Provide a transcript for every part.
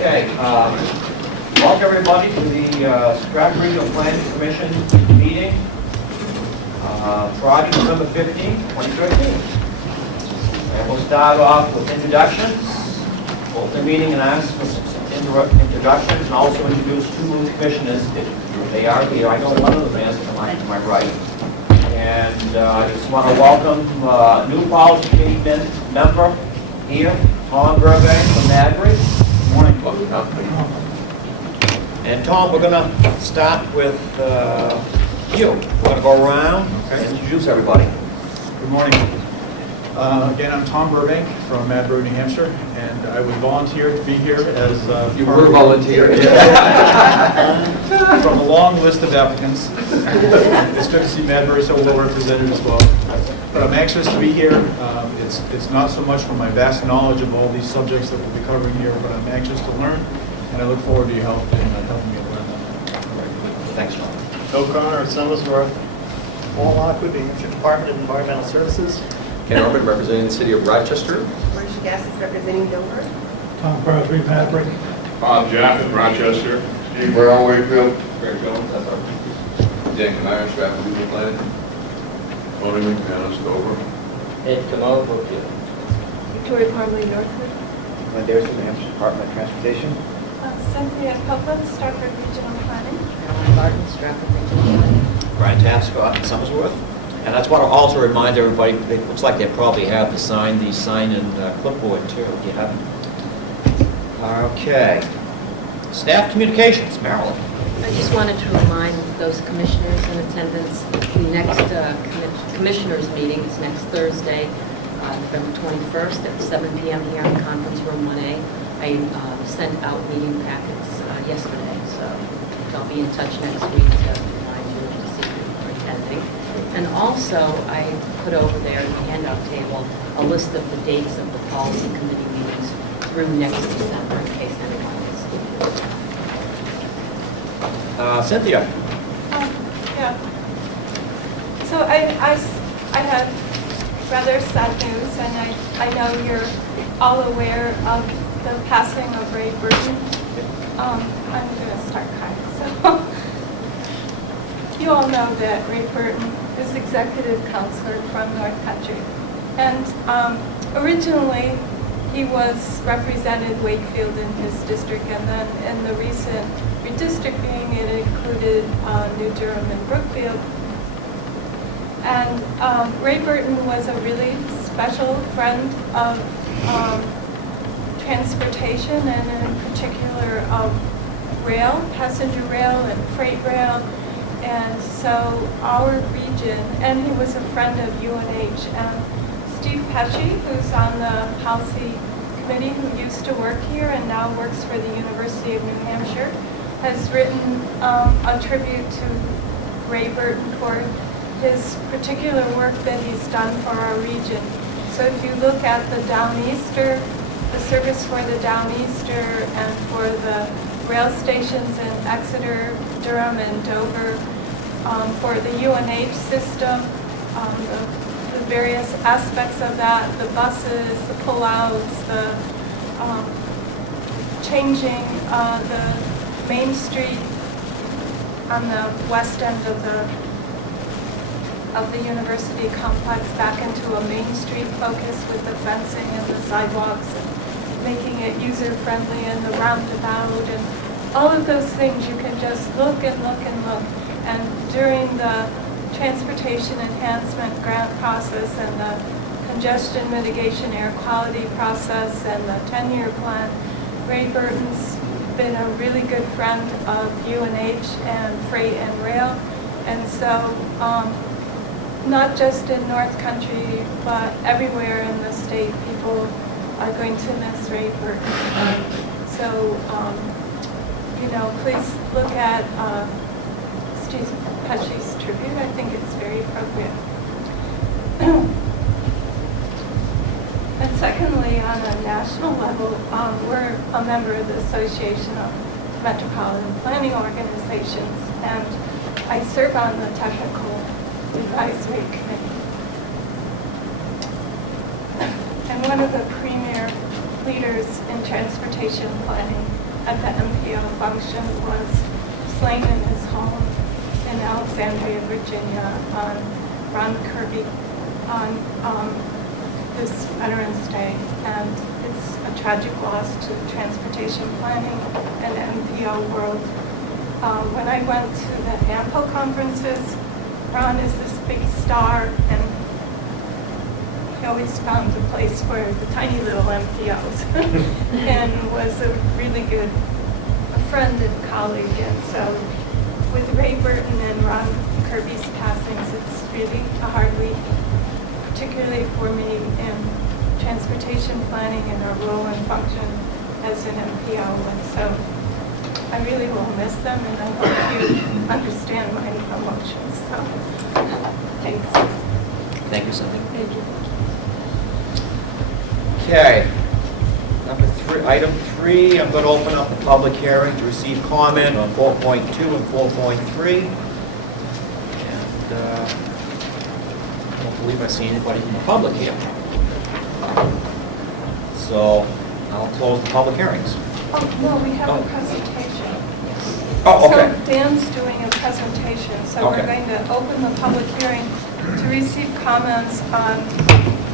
Okay, welcome everybody to the Strafford Regional Planning Commission meeting, Friday, November 15, 2013. And we'll start off with introductions, open the meeting and ask for some introductions, and also introduce two new commissioners. They are here. I know one of them is to my right. And I just want to welcome new policy committee member here, Tom Burbank from Madbury. Good morning. And Tom, we're going to start with you. We're going to go around and introduce everybody. Good morning. Again, I'm Tom Burbank from Madbury, New Hampshire, and I would volunteer to be here as You were volunteering. from a long list of applicants. It's good to see Madbury so well represented as well. But I'm anxious to be here. It's not so much from my vast knowledge of all these subjects that we'll be covering here, but I'm anxious to learn, and I look forward to your help in helping me learn them. Thanks, Tom. O'Connor, Somersworth, Paul Lockwood, New Hampshire Department of Environmental Services. Ken Orman, representing the city of Rochester. Marcia Gass is representing Dover. Tom Crosby, Madbury. Bob Jaffin, Rochester. Steve Brown, Wakefield. Greg Jones, that's our Dan Canary, Strafford Regional Planning. Tony McManus, Dover. Ed Comeau, Wakefield. Victoria Parley, Northwood. There's the New Hampshire Department of Transportation. Cynthia Copeland, Strafford Regional Planning. Caroline Barton, Strafford Regional Planning. Brian Tapscott and Somersworth. And that's what I'll also remind everybody, it looks like they probably have the sign and clipboard too, if you haven't. Okay. Staff communications, Marilyn. I just wanted to remind those commissioners in attendance, the next commissioners meeting is next Thursday, November 21st at 7 p.m. here in Conference Room 1A. I sent out meeting packets yesterday, so I'll be in touch next week to remind you to see if you're attending. And also, I put over there in the handout table a list of the dates of the policy committee meetings through next December in case anyone is. Cynthia. Yeah. So I have rather sad news, and I know you're all aware of the passing of Ray Burton. I'm going to start crying. So you all know that Ray Burton is executive counselor from North Country, and originally he was represented Wakefield in his district, and then in the recent redistricting it included New Durham and Brookfield. And Ray Burton was a really special friend of transportation, and in particular of rail, passenger rail and freight rail. And so our region, and he was a friend of UNH, and Steve Pesci, who's on the policy committee, who used to work here and now works for the University of New Hampshire, has written a tribute to Ray Burton for his particular work that he's done for our region. So if you look at the Downeaster, the service for the Downeaster and for the rail stations in Exeter, Durham, and Dover, for the UNH system, the various aspects of that, the buses, the pullouts, the changing the Main Street on the west end of the university complex back into a Main Street focus with the fencing and the sidewalks and making it user-friendly and the roundabout and all of those things. You can just look and look and look. And during the transportation enhancement grant process and the congestion mitigation air quality process and the 10-year plan, Ray Burton's been a really good friend of UNH and freight and rail. And so not just in North Country, but everywhere in the state, people are going to miss Ray Burton. So, please look at Steve Pesci's tribute. I think it's very appropriate. And secondly, on a national level, we're a member of the Association of Metropolitan Planning Organizations, and I serve on the Technical Advisory Committee. And one of the premier leaders in transportation planning at the MPO function was slain in his home in Alexandria, Virginia, on Ron Kirby on this Veterans Day, and it's a tragic loss to transportation planning and MPO world. When I went to the AMPO conferences, Ron is this big star, and he always found a place for the tiny little MPOs, and was a really good friend and colleague. And so with Ray Burton and Ron Kirby's passings, it's really a hard week, particularly for me in transportation planning and our role and function as an MPO. And so I really will miss them, and I hope you understand my emotions. So, thanks. Thank you, Cindy. Thank you. Okay. Item 3, I'm going to open up the public hearing to receive comment on 4.2 and 4.3. And I don't believe I see anybody from the public here. So I'll close the public hearings. Oh, no, we have a presentation. Oh, okay. So Dan's doing a presentation, so we're Okay. going to open the public hearing to receive comments on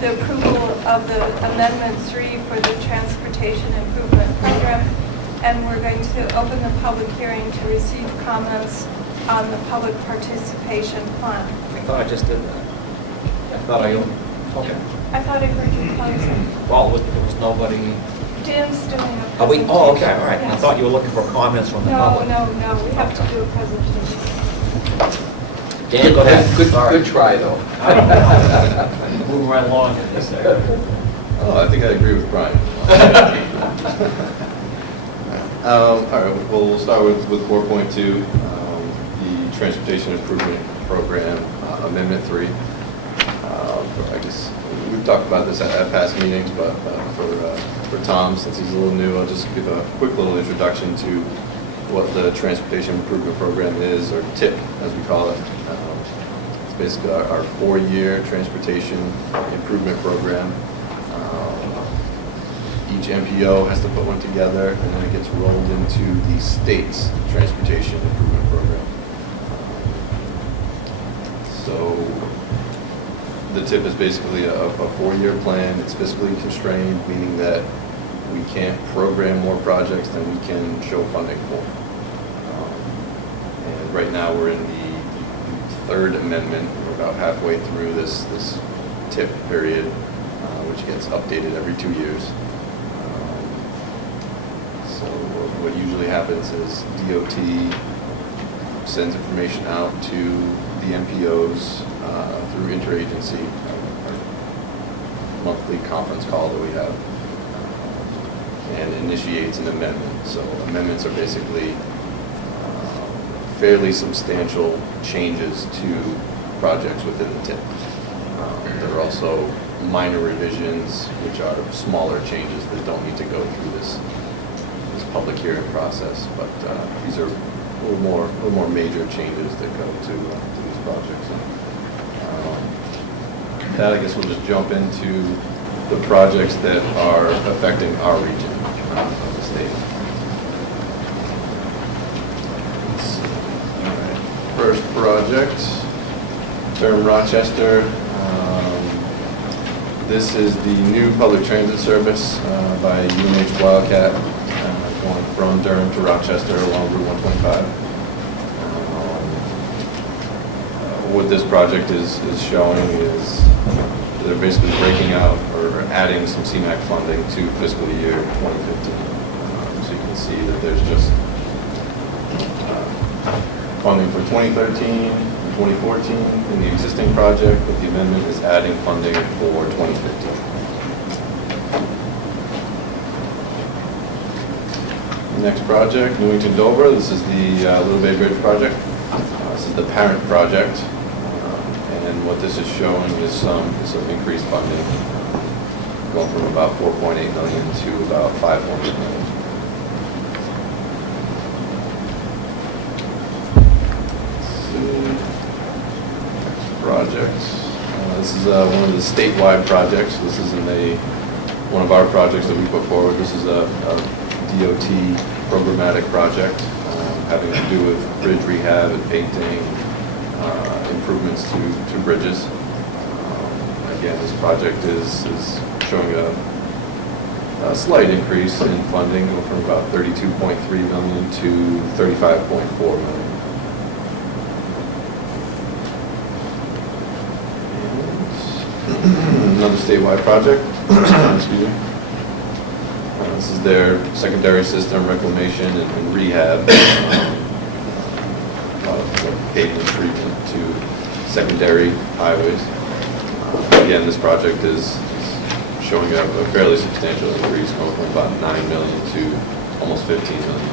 the approval of the Amendment 3 for the Transportation Improvement Program, and we're going to open the public hearing to receive comments on the public participation plan. I thought I just did that. I thought I, okay. I thought I heard you close it. Well, there was nobody. Dan's doing a presentation. Oh, oh, okay, all right. I Yes. thought you were looking for comments from the No, public. no, we have to do a presentation. Dan, go ahead. Good try, though. Move right along in this area. Oh, I think I agree with Brian. All right, well, we'll start with 4.2, the Transportation Improvement Program, Amendment 3. I guess we've talked about this at past meetings, but for Tom, since he's a little new, I'll just give a quick little introduction to what the Transportation Improvement Program is, or TIP, as we call it. It's basically our 4-year transportation improvement program. Each MPO has to put one together, and then it gets rolled into the state's transportation improvement program. So the TIP is basically a 4-year plan. It's fiscally constrained, meaning that we can't program more projects than we can show funding for. And right now we're in the 3rd amendment. We're about halfway through this TIP period, which gets updated every 2 years. So what usually happens is DOT sends information out to the MPOs through interagency, our monthly conference call that we have, and initiates an amendment. So amendments are basically fairly substantial changes to projects within the TIP. There are also minor revisions, which are smaller changes that don't need to go through this public hearing process, but these are a little more major changes that go to these projects. That, I guess we'll just jump into the projects that are affecting our region of the state. All right. First project, Durham Rochester. This is the new public transit service by UNH Wildcat, going from Durham to Rochester along Route 125. What this project is showing is they're basically breaking out or adding some CMAQ funding to fiscal year 2015. So you can see that there's just funding for 2013 and 2014 in the existing project, but the amendment is adding funding for 2015. Next project, Newington Dover. This is the Little Bay Bridge project. This is the parent project, and what this is showing is some increased funding, going from about 4.8 million to about 500 million. Next project. This is one of the statewide projects. This isn't one of our projects that we put forward. This is a DOT programmatic project having to do with bridge rehab and painting, improvements to bridges. Again, this project is showing a slight increase in funding, going from about $32.3 million to $35.4 million. And another statewide project. Excuse me. This is their secondary system reclamation and rehab of pavement treatment to secondary highways. Again, this project is showing a fairly substantial increase, going from about $9 million to almost $15 million.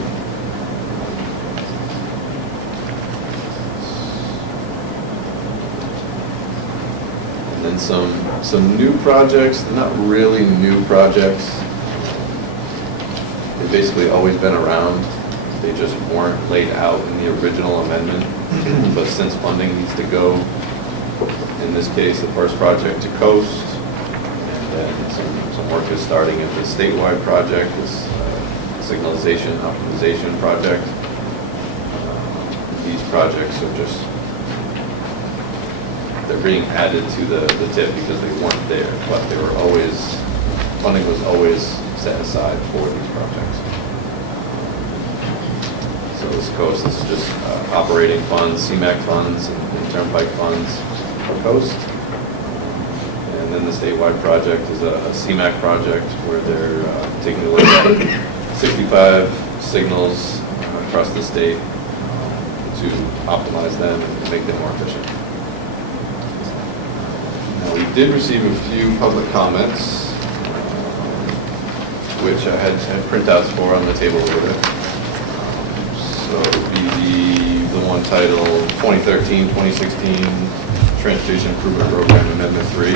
And then some new projects, not really new projects. They've basically always been around. They just weren't laid out in the original amendment. But since funding needs to go, in this case, the first project to Coast, and then some work is starting at the statewide project, this signalization optimization project. These projects are just, they're being added to the TIP because they weren't there, but they were always, funding was always set aside for these projects. So this Coast, this is just operating funds, CMAQ funds, and turnpike funds for Coast. And then the statewide project is a CMAQ project where they're taking a look at 65 signals across the state to optimize them and make them more efficient. Now, we did receive a few public comments, which I had printouts for on the table with it. So it would be the one titled 2013-2016 Transportation Improvement Program Amendment 3.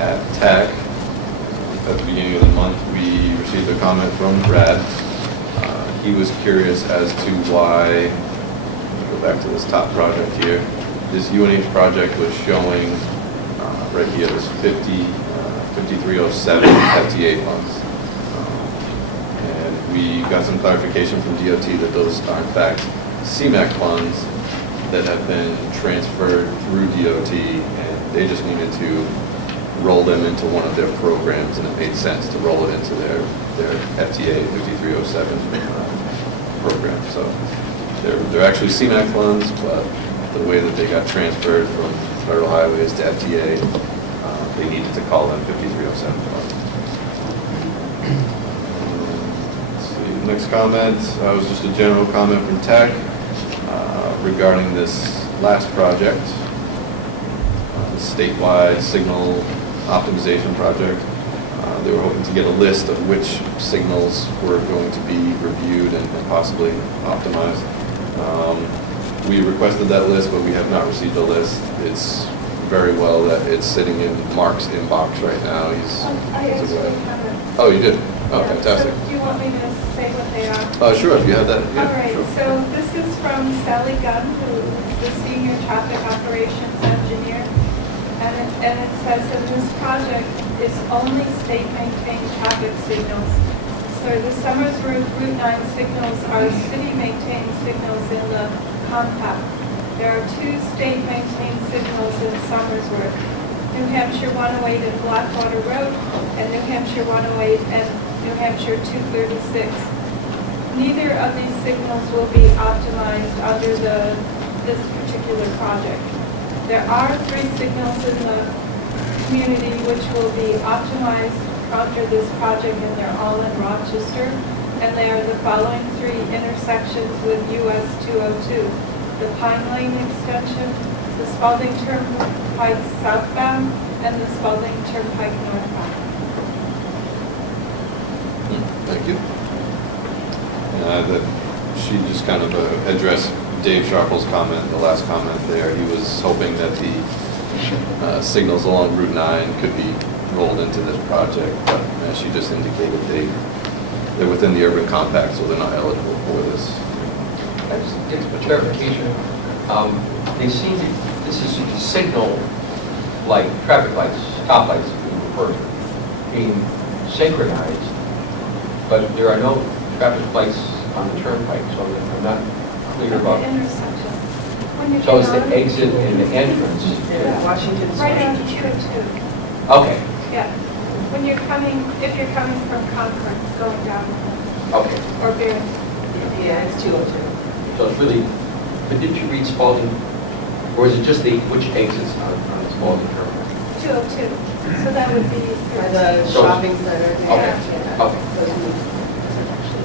At TAC, at the beginning of the month, we received a comment from Brad. He was curious as to why, go back to this top project here, this UNH project was showing right here, this 5307 FTA funds. And we got some clarification from DOT that those are in fact CMAQ funds that have been transferred through DOT, and they just needed to roll them into one of their programs, and it made sense to roll it into their FTA 5307 program. So they're actually CMAQ funds, but the way that they got transferred from federal highways to FTA, they needed to call them 5307 funds. Let's see, next comment was just a general comment from TAC regarding this last project, the statewide signal optimization project. They were hoping to get a list of which signals were going to be reviewed and possibly optimized. We requested that list, but we have not received a list. It's very well that it's sitting in Mark's inbox right now. I actually have it. Oh, you did? Oh, Yeah, fantastic. so do you want me to say what they are? Sure, if you have that. Yeah, All right, sure. so this is from Sally Gunn, who is the Senior Traffic Operations Engineer. And it says that this project is only state-maintained traffic signals. So the Somersworth Route 9 signals are city-maintained signals in the compact. There are two state-maintained signals in Somersworth, New Hampshire 108 and Blackwater Road, and New Hampshire 108 and New Hampshire 236. Neither of these signals will be optimized under this particular project. There are 3 signals in the community which will be optimized under this project, and they're all in Rochester. And they are the following 3 intersections with US 202. The Pine Lane extension, the Spalding Turnpike southbound, and the Spalding Turnpike northbound. Thank you. She just kind of addressed Dave Sharple's comment, the last comment there. He was hoping that the signals along Route 9 could be rolled into this project, but as she just indicated, they're within the urban compact, so they're not eligible for this. I just get some clarification. They seem to, this is a signal, like traffic lights, stoplights, being referred to, being synchronized but there are no traffic lights on the turnpike, so I'm not clear about. The intersection. When you So get it's the on- exit and the entrance. Washington Right on Street. 202. Okay, Yeah. When you're coming, if you're coming from Concord, going down, okay. or Barrington. Yeah, it's 202. So it's really, but didn't you read Spalding, or is it just which exits on Spalding Turnpike? 202. So that would be. By the So- shopping center. Okay, Yeah. okay.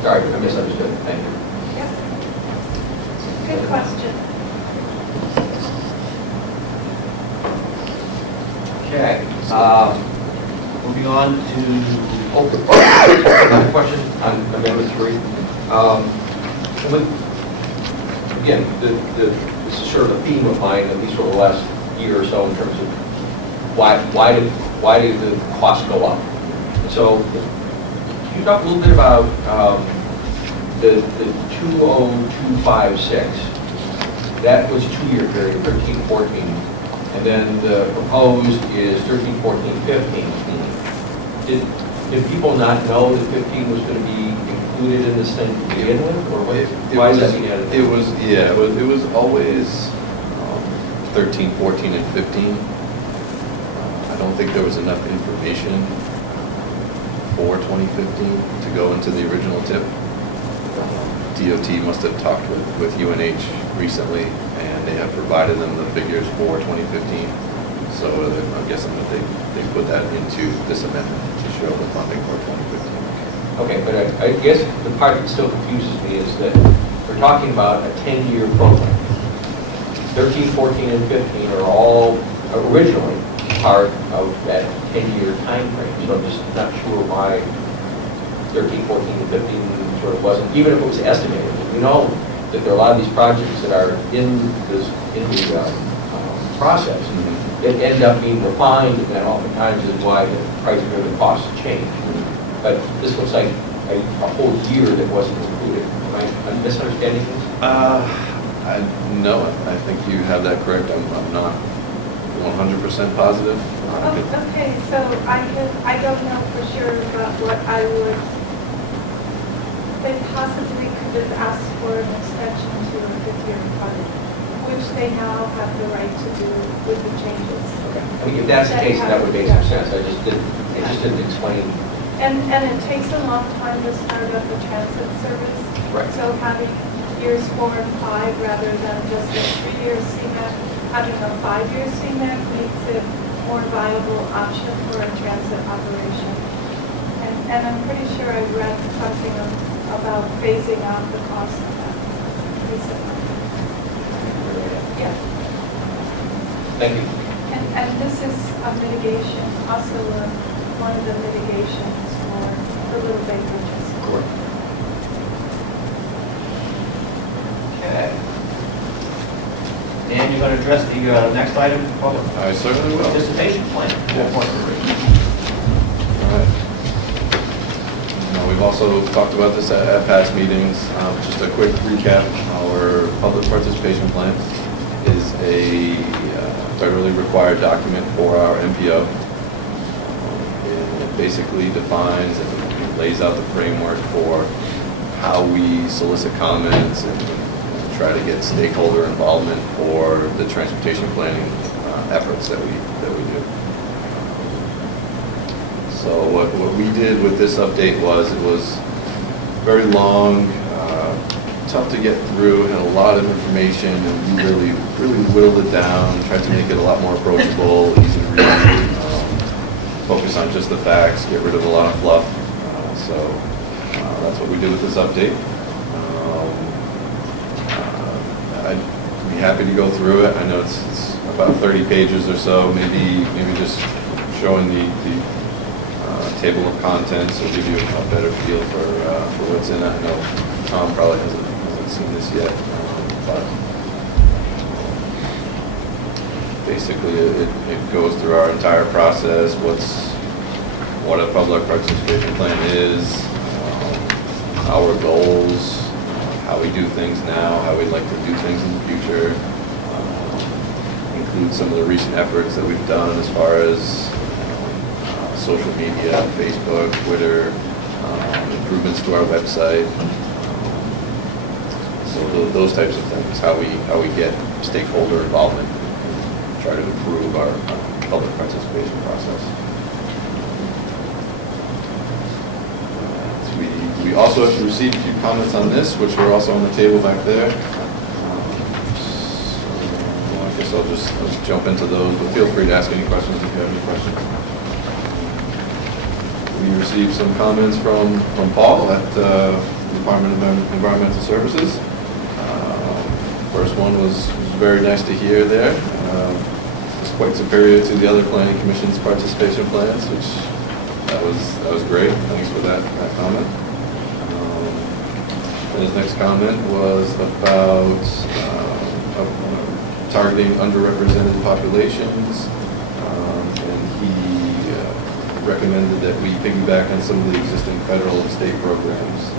Sorry, I misunderstood. Thank you. Yeah. Good question. Okay, moving on to, Another question on Amendment 3. Again, this is sort of a theme of mine, at least over the last year or so, in terms of why did the costs go up? So, can you talk a little bit about the 20256? That was a 2-year period, 13-14. And then the proposed is 13, 14, 15. Did people not know that 15 was going to be included in this thing to begin with, or what? Why is that being added? It was always 13, 14, and 15. I don't think there was enough information for 2015 to go into the original tip. DOT must have talked with UNH recently, and they have provided them the figures for 2015. So I'm guessing that they put that into this amendment to show the funding for 2015. Okay, but I guess the part that still confuses me is that we're talking about a 10-year program. 13, 14, and 15 are all originally part of that 10-year time frame. So I'm just not sure why 13, 14, and 15 sort of wasn't, even if it was estimated. We know that there are a lot of these projects that are in the process that end up being refined, and that oftentimes is why the price-driven costs change. But this looks like a whole year that wasn't included. Am I misunderstanding this? No, I think you have that correct. I'm not 100% positive. Okay, so I don't know for sure about what I would, they possibly could have asked for an extension to a 5-year project, which they now have the right to do with the changes. Okay. I mean, if that's the case, that would make some sense. It just didn't explain. And it takes a long time to start up a transit service. Right. So having years 4 and 5 rather than just a 3-year CMAQ, having a 5-year CMAQ makes it more viable option for a transit operation. And I'm pretty sure I read something about phasing out the cost of that recently. Yeah. Thank you. And this is a mitigation, also one of the mitigations for the Little Bay bridges. Correct. okay. And you're going to address the next item, public I certainly will. participation plan. Yes. 4.3. All right. We've also talked about this at past meetings. Just a quick recap. Our public participation plan is a federally required document for our MPO. It basically defines and lays out the framework for how we solicit comments and try to get stakeholder involvement for the transportation planning efforts that we do. So what we did with this update was, it was very long, tough to get through, had a lot of information, and we really whittled it down, tried to make it a lot more approachable, easy to read, focus on just the facts, get rid of a lot of fluff. So that's what we did with this update. I'd be happy to go through it. I know it's about 30 pages or so, maybe just showing the table of contents will give you a better feel for what's in it. I know Tom probably hasn't seen this yet, but basically it goes through our entire process, what a public participation plan is, our goals, how we do things now, how we'd like to do things in the future, include some of the recent efforts that we've done as far as social media, Facebook, Twitter, improvements to our website. So those types of things, how we get stakeholder involvement and try to improve our public participation process. We also have received a few comments on this, which are also on the table back there. So I guess I'll just jump into those, but feel free to ask any questions if you have any questions. We received some comments from Paul at Department of Environmental Services. First one was very nice to hear there. It's quite superior to the other planning commission's participation plans, which that was great. Thanks for that comment. And his next comment was about targeting underrepresented populations, and he recommended that we piggyback on some of the existing federal and state programs.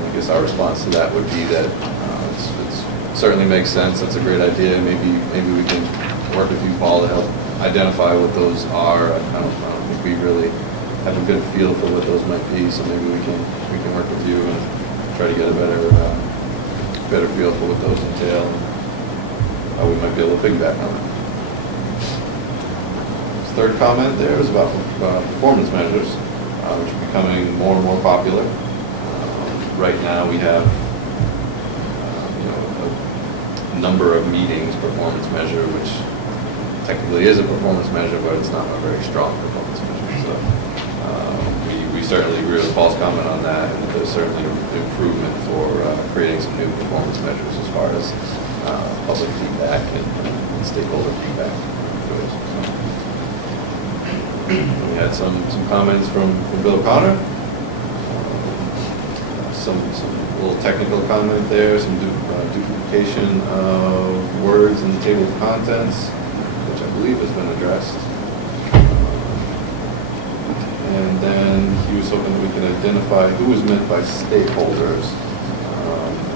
I guess our response to that would be that it certainly makes sense. That's a great idea. Maybe we can work with you, Paul, to help identify what those are. I don't think we really have a good feel for what those might be. So maybe we can work with you and try to get a better feel for what those entail and how we might be able to piggyback on it. Third comment there is about performance measures, which are becoming more and more popular. Right now we have a number of meetings performance measure, which technically is a performance measure, but it's not a very strong performance measure. So we certainly agree with Paul's comment on that, and there's certainly an improvement for creating some new performance measures as far as public feedback and stakeholder feedback. We had some comments from Bill Connor. Some little technical comment there, some duplication of words in the table of contents, which I believe has been addressed. And then he was hoping that we can identify who was meant by stakeholders,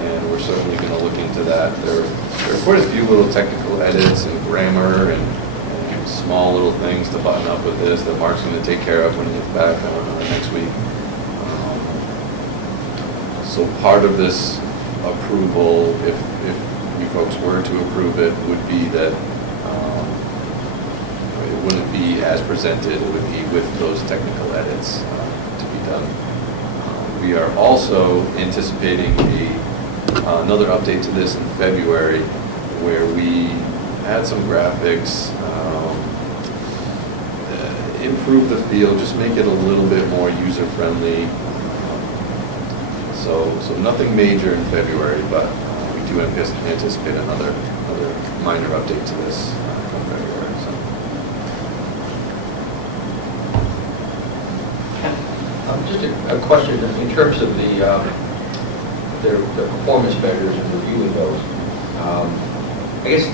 and we're certainly going to look into that. There are quite a few little technical edits and grammar and small little things to button up with this that Mark's going to take care of when he gets back next week. So part of this approval, if you folks were to approve it, would be that it wouldn't be as presented, it would be with those technical edits to be done. We are also anticipating another update to this in February, where we add some graphics, improve the feel, just make it a little bit more user-friendly. So nothing major in February, but we do anticipate another minor update to this come February. So. Just a question in terms of the performance measures and reviewing those. I guess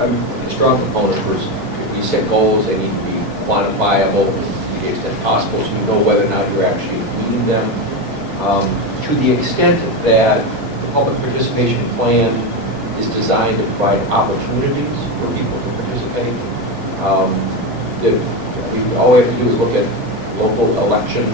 I'm a strong proponent for if we set goals, they need to be quantifiable to the extent possible, so you know whether or not you're actually meeting them. To the extent that the public participation plan is designed to provide opportunities for people to participate, all we have to do is look at local election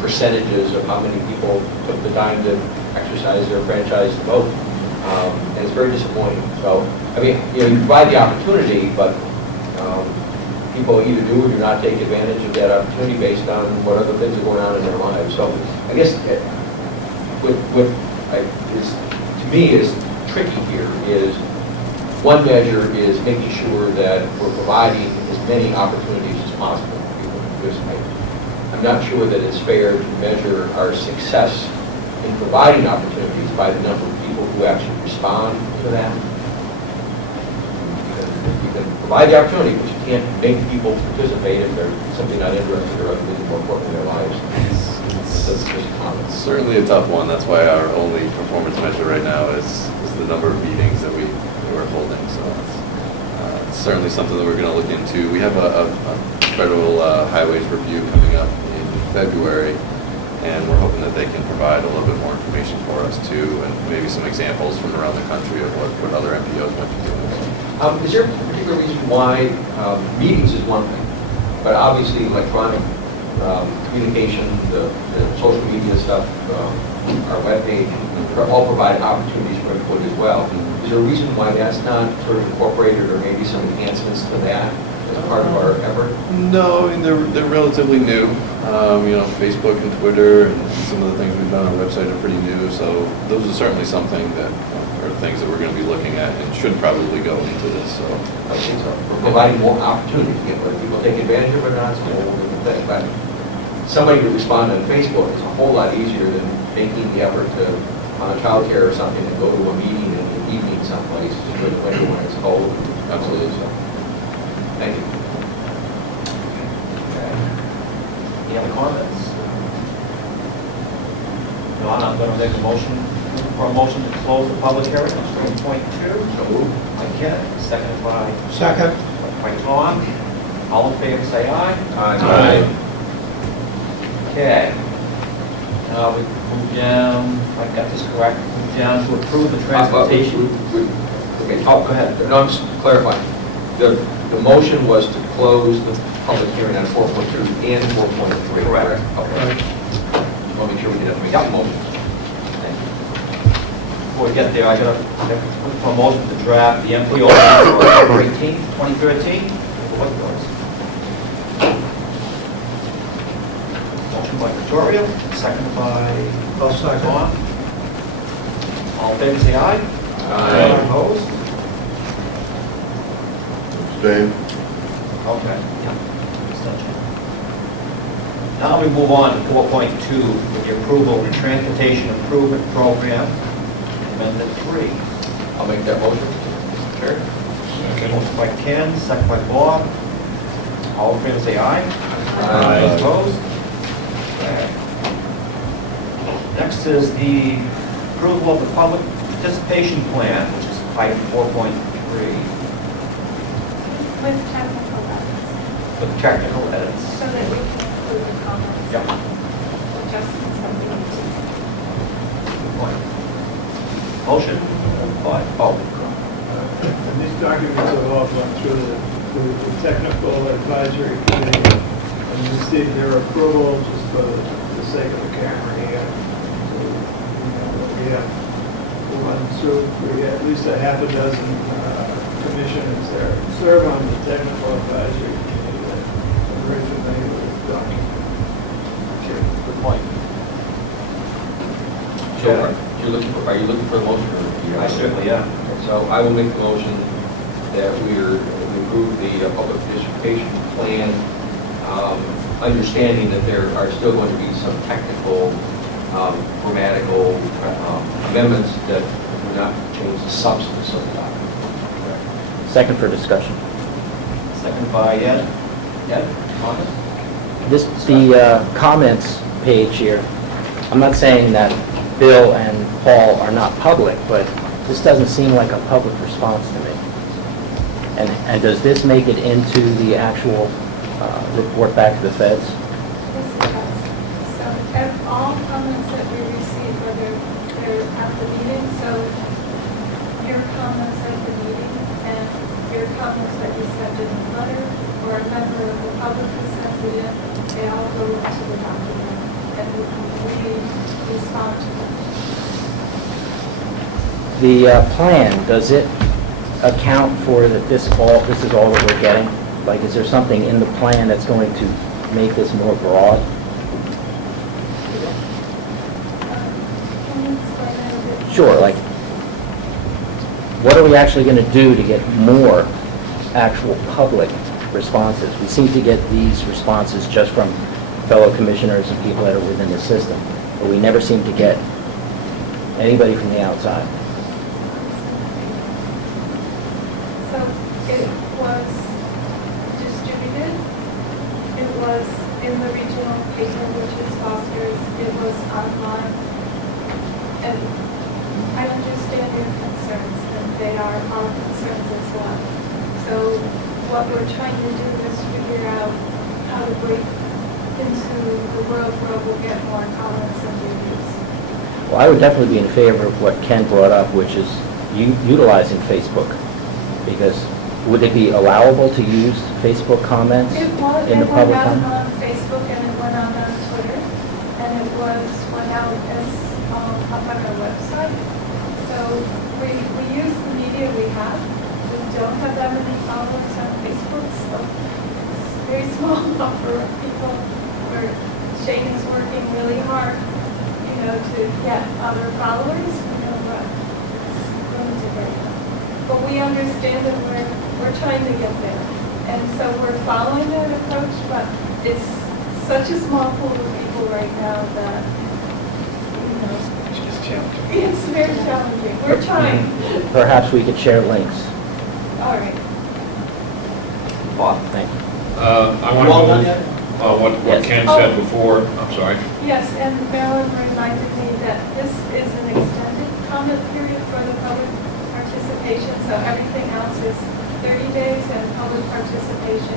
percentages of how many people took the time to exercise their franchise to vote, and it's very disappointing. So, I mean, you provide the opportunity, but people either do or do not take advantage of that opportunity based on what other things are going on in their lives. So I guess what to me is tricky here is one measure is making sure that we're providing as many opportunities as possible for people to participate. I'm not sure that it's fair to measure our success in providing opportunities by the number of people who actually respond to that. You can provide the opportunity, but you can't make people participate if they're simply not interested or other things more important in their lives. That's just common. Certainly a tough one. That's why our only performance measure right now is the number of meetings that we're holding. So it's certainly something that we're going to look into. We have a federal highways review coming up in February, and we're hoping that they can provide a little bit more information for us too, and maybe some examples from around the country of what other MPOs might be doing. Is there a particular reason why meetings is one thing, but obviously electronic communication, the social media stuff, our webpage, all provide opportunities for input as well. Is there a reason why that's not sort of incorporated, or maybe some enhancements to that as part of our effort? No, I mean, they're relatively new. Facebook and Twitter and some of the things we've done on our website are pretty new, so those are certainly something that are things that we're going to be looking at and should probably go into this, so. I think so. We're providing more opportunity to get whether people take advantage of it or not, it's a whole different thing. But somebody to respond on Facebook is a whole lot easier than making the effort to, on a childcare or something, to go to a meeting in the evening someplace, when it's cold. Absolutely. So, thank you. Any other comments? No, I'm going to make a motion to close the public hearing on 3.2. So moved. By Ken, seconded by Second. Tom. All in favor, say aye. Aye. Okay. Now we move down, if I got this correct, move down to approve the transportation. Okay. Oh, go ahead. No, I'm just clarifying. The motion was to close the public hearing on 4.2 and 4.3. Correct. Okay. Just want to make sure we did have to make Yep. a motion. Before we get there, I got a motion to draft the MPO for October 18th, 2013. What was? Motion by Victoria, seconded by I'll second. Dawn. All in favor, say aye. Aye. Opposed? Abstain. Okay. Now we move on to 4.2 with the approval of the Transportation Improvement Program, Amendment 3. I'll make that motion. Sure. Okay, motion by Ken, second by Bob. All in favor, say aye. Aye. Opposed? Okay. Next is the approval of the Public Participation Plan, which is item 4.3, With technical edits, with technical edits. so that we can include the comments. Yep. Adjustments that we need to. Good point. Motion by, And these documents have all gone through the technical advisory committee and received their approval just for the sake of the camera here. So, we have run through, we have at least a half a dozen commissioners there serve on the technical advisory committee that are very familiar with the document. good point. So, are you looking for a motion? Or I certainly am. So I will make the motion that we approve the public participation plan, understanding that there are still going to be some technical, grammatical amendments that do not change the substance of the document. Second for discussion. Second by Ed. Ed, comment? The comments page here, I'm not saying that Bill and Paul are not public, but this doesn't seem like a public response to me. And does this make it into the actual report back to the feds? Yes, it does. So all comments that we receive, whether they're at the meeting, so your comments at the meeting and your comments that you sent in a letter or a member of the public who sends it in, they all go into the document and we respond to them. The plan, does it account for that this is all that we're getting? Like, is there something in the plan that's going to make this more broad? Can you explain that a bit? Sure, like, what are we actually going to do to get more actual public responses? We seem to get these responses just from fellow commissioners and people that are within the system, but we never seem to get anybody from the outside. So it was distributed, it was in the regional paper, which is Foster's, it was online. And I understand your concerns, and they are our concerns as well. So what we're trying to do is figure out how to break into the world where we'll get more comments and reviews. Well, I would definitely be in favor of what Ken brought up, which is utilizing Facebook, because would it be allowable to use Facebook comments It in the went public out comment? on Facebook and it went out on Twitter, and it went out as up on our website. So we use the media we have. We don't have that many followers on Facebook, so it's a very small number of people where Shane is working really hard, to get other followers, but it's limited right now. But we understand that we're trying to get there. And so we're following that approach, but it's such a small pool of people right now that, It's challenging. it's very challenging. We're trying. Perhaps we could share links. All right. Bob? Thank you. I want You all to done move yet? what Ken said before, I'm sorry. Yes, and Marilyn reminded me that this is an extended comment period for the public participation, so everything else is 30 days and public participation.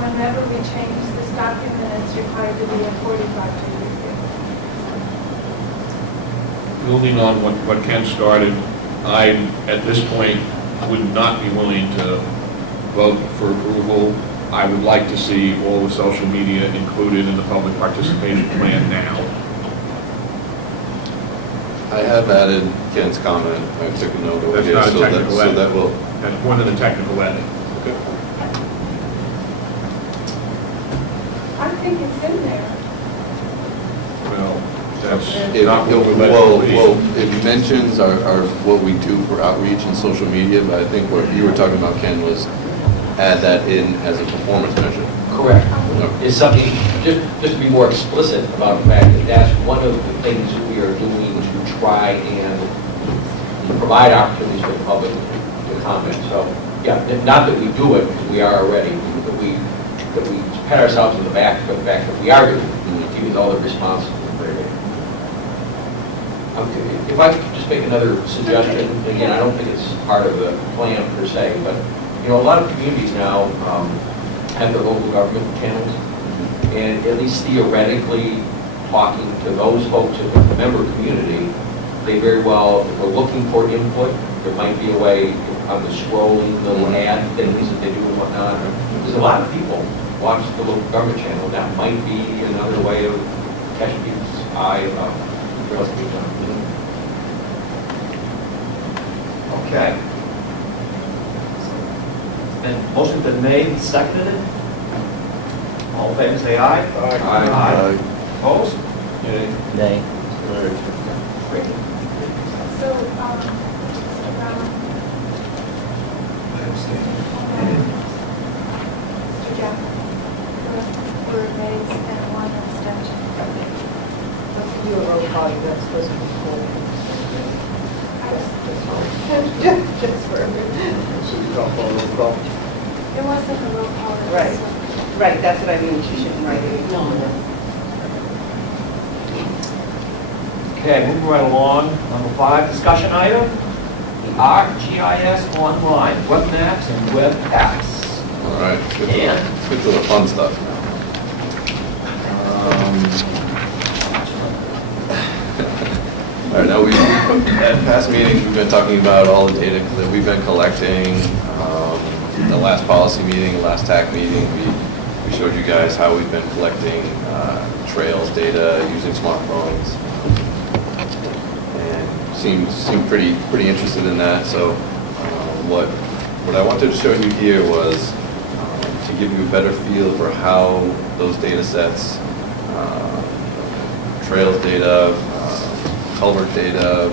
Whenever we change this document, it's required to be a 45-day review. Building on what Ken started, I, at this point, would not be willing to vote for approval. I would like to see all the social media included in the public participation plan now. I have added Ken's comment. I took a note over That's here, not a so technical that edit. will. That's more than a technical edit. I think it's in there. Well, that's It, not what we're well, letting well, it mentions our what we do for outreach and social media, but I think what you were talking about, Ken, was add that in as a performance measure. Correct. No. Is something, just to be more explicit about the fact that that's one of the things that we are doing to try and provide opportunities for the public to comment. So, yeah, not that we do it, because we are already, but we pat ourselves on the back for the fact that we are doing it, even though the response is very big. If I could just make another suggestion, again, I don't think it's part of the plan per se, but a lot of communities now have their local government channels, and at least theoretically, talking to those folks in the member community, they very well, if we're looking for input, there might be a way on the scrolling, little ad things that they do and whatnot. There's a lot of people watch the local government channel. That might be another way of catching people's eye about what's being done. Okay. And motion's been made and seconded. All in favor, say aye. Aye. Opposed? Nay. Great. So, Mr. Brown. Mr. Jeff, were nays and one abstention. You were roll call, that's supposed to be full. Just for, Roll call. It wasn't a roll call. it was Right. a- right, that's what I mean, she shouldn't write it. No, no. Okay, moving right along. Number 5, discussion item. The ArcGIS Online, web maps and web apps. All right, let's get to the fun stuff now. All right, now at past meetings, we've been talking about all the data that we've been collecting. The last policy meeting, last TAC meeting, we showed you guys how we've been collecting trails data using smartphones. And seemed pretty interested in that. So what I wanted to show you here was to give you a better feel for how those data sets, trails data, culvert data,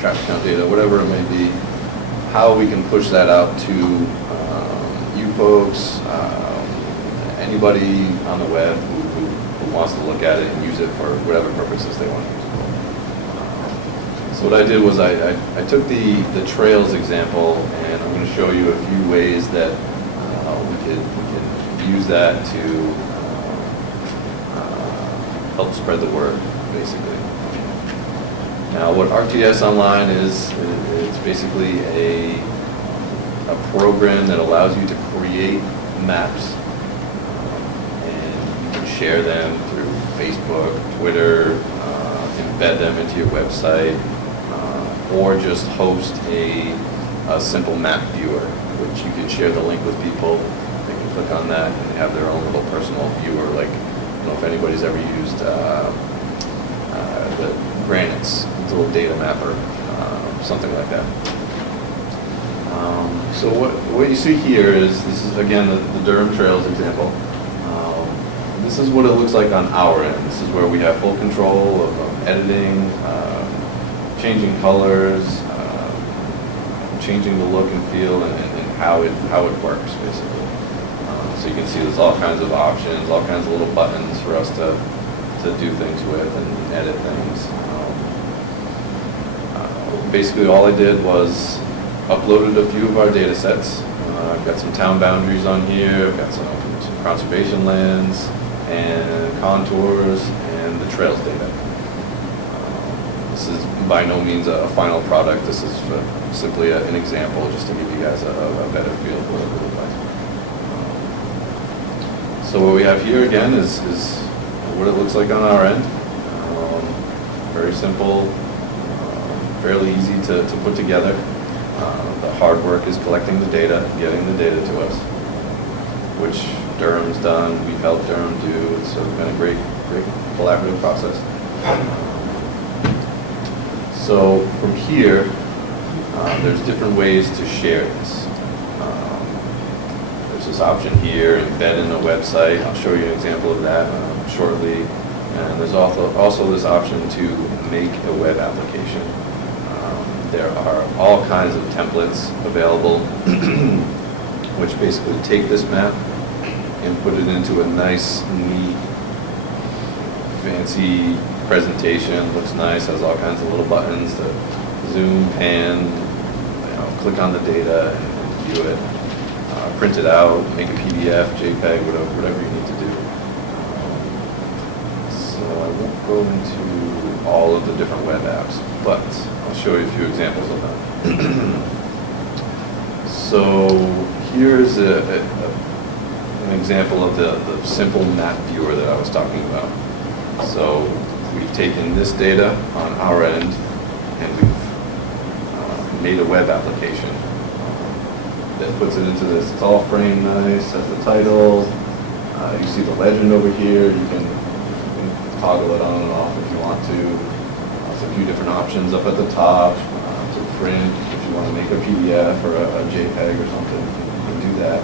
traffic count data, whatever it may be, how we can push that out to you folks, anybody on the web who wants to look at it and use it for whatever purposes they want to use it for. So what I did was I took the trails example, and I'm going to show you a few ways that we can use that to help spread the word, basically. Now, what ArcGIS Online is, it's basically a program that allows you to create maps, and you can share them through Facebook, Twitter, embed them into your website, or just host a simple map viewer. which you can share the link with people. They can click on that and have their own little personal viewer. Like, I don't know if anybody's ever used the Granite's little data mapper, something like that. So what you see here is, this is again the Durham Trails example. This is what it looks like on our end. This is where we have full control of editing, changing colors, changing the look and feel, and how it works, basically. So you can see there's all kinds of options, all kinds of little buttons for us to do things with and edit things. Basically, all I did was uploaded a few of our data sets. I've got some town boundaries on here. I've got some conservation lands and contours and the trails data. This is by no means a final product. This is simply an example, just to give you guys a better feel for what it looks like. So what we have here again is what it looks like on our end. Very simple, fairly easy to put together. The hard work is collecting the data, getting the data to us, which Durham's done. We've helped Durham do. It's been a great collaborative process. So from here, there's different ways to share this. There's this option here, embed in a website. I'll show you an example of that shortly. And there's also this option to make a web application. There are all kinds of templates available, which basically take this map and put it into a nice, neat, fancy presentation. Looks nice, has all kinds of little buttons to zoom, pan, click on the data and view it, print it out, make a PDF, JPEG, whatever you need to do. So I won't go into all of the different web apps, but I'll show you a few examples of them. So here's an example of the simple map viewer that I was talking about. So we've taken this data on our end and we've made a web application that puts it into this. It's all framed nice, has the title. You see the legend over here. You can toggle it on and off if you want to. There's a few different options up at the top to print. If you want to make a PDF or a JPEG or something, you can do that.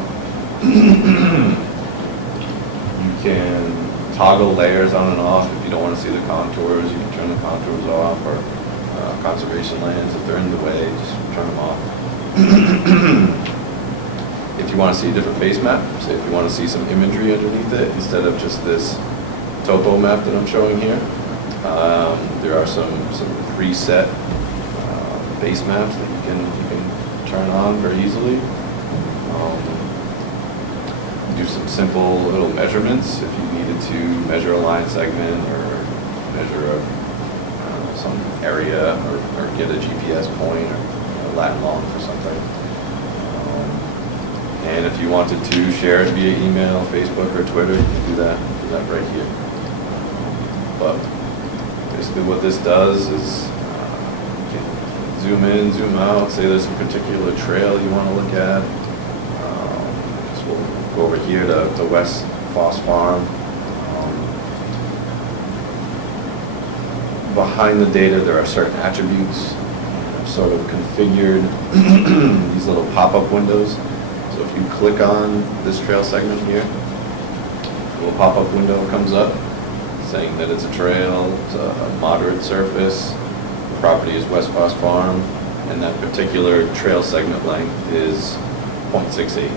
You can toggle layers on and off. If you don't want to see the contours, you can turn the contours off, or conservation lands, if they're in the way, just turn them off. If you want to see a different base map, say if you want to see some imagery underneath it, instead of just this topo map that I'm showing here, there are some preset base maps that you can turn on very easily. Do some simple little measurements if you needed to measure a line segment or measure some area or get a GPS point or lat long for something. And if you wanted to share it via email, Facebook, or Twitter, you can do that right here. But basically what this does is you can zoom in, zoom out, say there's a particular trail you want to look at. So we'll go over here to West Foss Farm. Behind the data, there are certain attributes sort of configured, these little pop-up windows. So if you click on this trail segment here, a little pop-up window comes up saying that it's a trail, it's a moderate surface, the property is West Foss Farm, and that particular trail segment length is 0.68.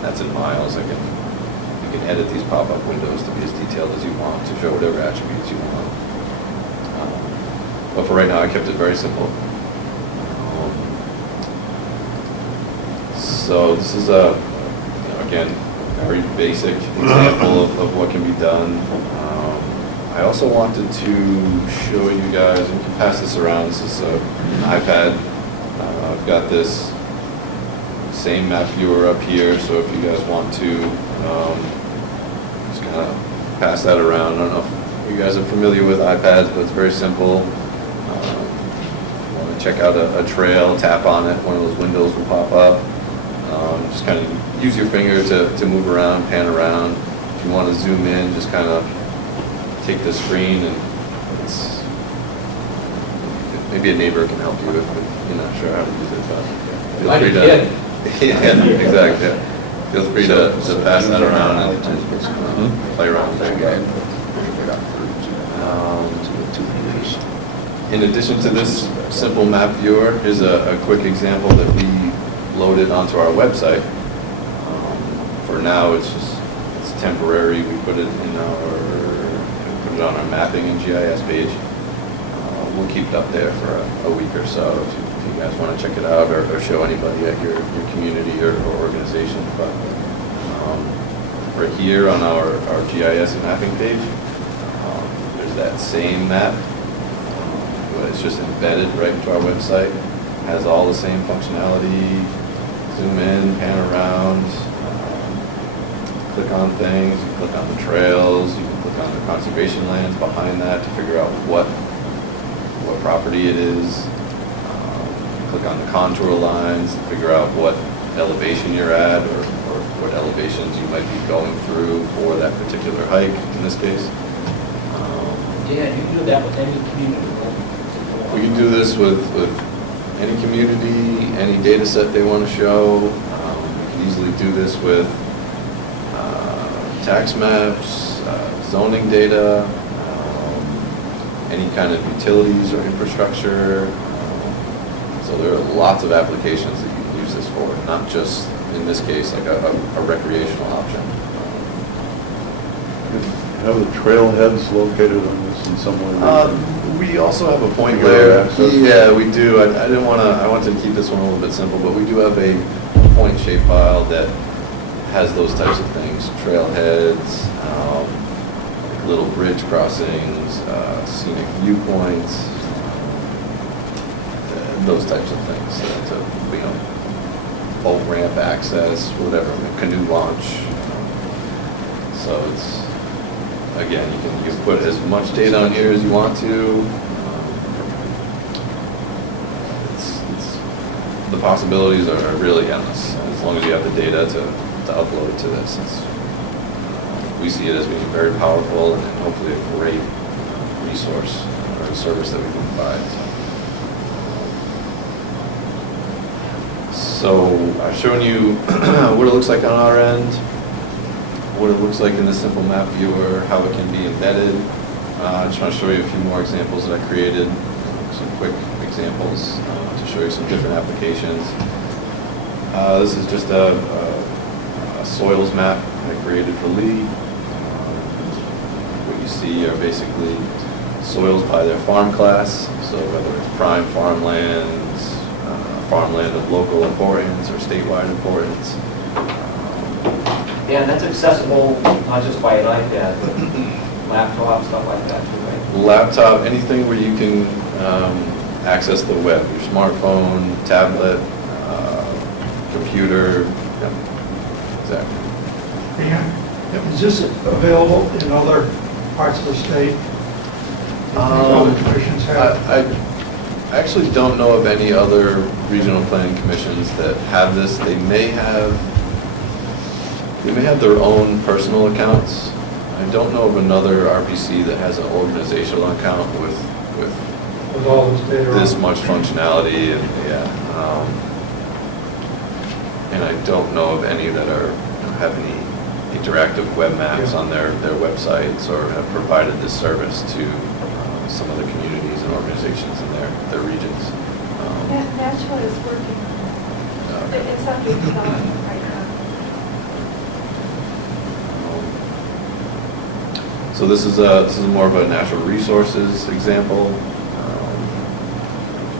That's in miles. You can edit these pop-up windows to be as detailed as you want, to show whatever attributes you want. But for right now, I kept it very simple. So this is again, very basic example of what can be done. I also wanted to show you guys, we can pass this around, this is an iPad. I've got this same map viewer up here, so if you guys want to just kind of pass that around. I don't know if you guys are familiar with iPads, but it's very simple. If you want to check out a trail, tap on it, one of those windows will pop up. Just kind of use your finger to move around, pan around. If you want to zoom in, just kind of take the screen, and it's, maybe a neighbor can help you if you're not sure how to use it, but feel Like free a to. kid. Yeah, exactly. Yeah. Feel free to pass that around and play around with it. In addition to this simple map viewer, here's a quick example that we loaded onto our website. For now, it's temporary. We put it on our mapping and GIS page. We'll keep it up there for a week or so if you guys want to check it out or show anybody at your community or organization. But right here on our GIS and mapping page, there's that same map. But it's just embedded right into our website. Has all the same functionality. Zoom in, pan around, click on things, you can click on the trails, you can click on the conservation lands behind that to figure out what property it is. Click on the contour lines to figure out what elevation you're at or what elevations you might be going through for that particular hike in this case. Yeah, you can do that with any community. We can do this with any community, any data set they want to show. We can easily do this with tax maps, zoning data, any kind of utilities or infrastructure. So there are lots of applications that you can use this for, not just, in this case, like a recreational option. Have the trailheads located on this in some way? We also have a point Figure layer. out access. Yeah, we do. I wanted to keep this one a little bit simple, but we do have a point shape file that has those types of things: trailheads, little bridge crossings, scenic viewpoints, those types of things. Boat ramp access, whatever, canoe launch. So it's, again, you can put as much data on here as you want to. The possibilities are really endless, as long as you have the data to upload to this. We see it as being very powerful and hopefully a great resource or service that we can provide. So I've shown you what it looks like on our end, what it looks like in the simple map viewer, how it can be embedded. I just want to show you a few more examples that I created, some quick examples to show you some different applications. This is just a soils map I created for Lee. What you see are basically soils by their farm class, so whether it's prime farmlands, farmland of local importance or statewide importance. Yeah, and that's accessible not just by an iPad, but laptop, stuff like that too, right? Laptop, anything where you can access the web, your smartphone, tablet, computer, yeah, exactly. And is this available in other parts of the state? Other commissions have? I actually don't know of any other regional planning commissions that have this. They may have their own personal accounts. I don't know of another RPC that has an organizational account with all this data this on? much functionality, and and I don't know of any that have any interactive web maps on their websites or have provided this service to some of the communities and organizations in their regions. Nashville is working on it. It's under development right now. So this is more of a natural resources example.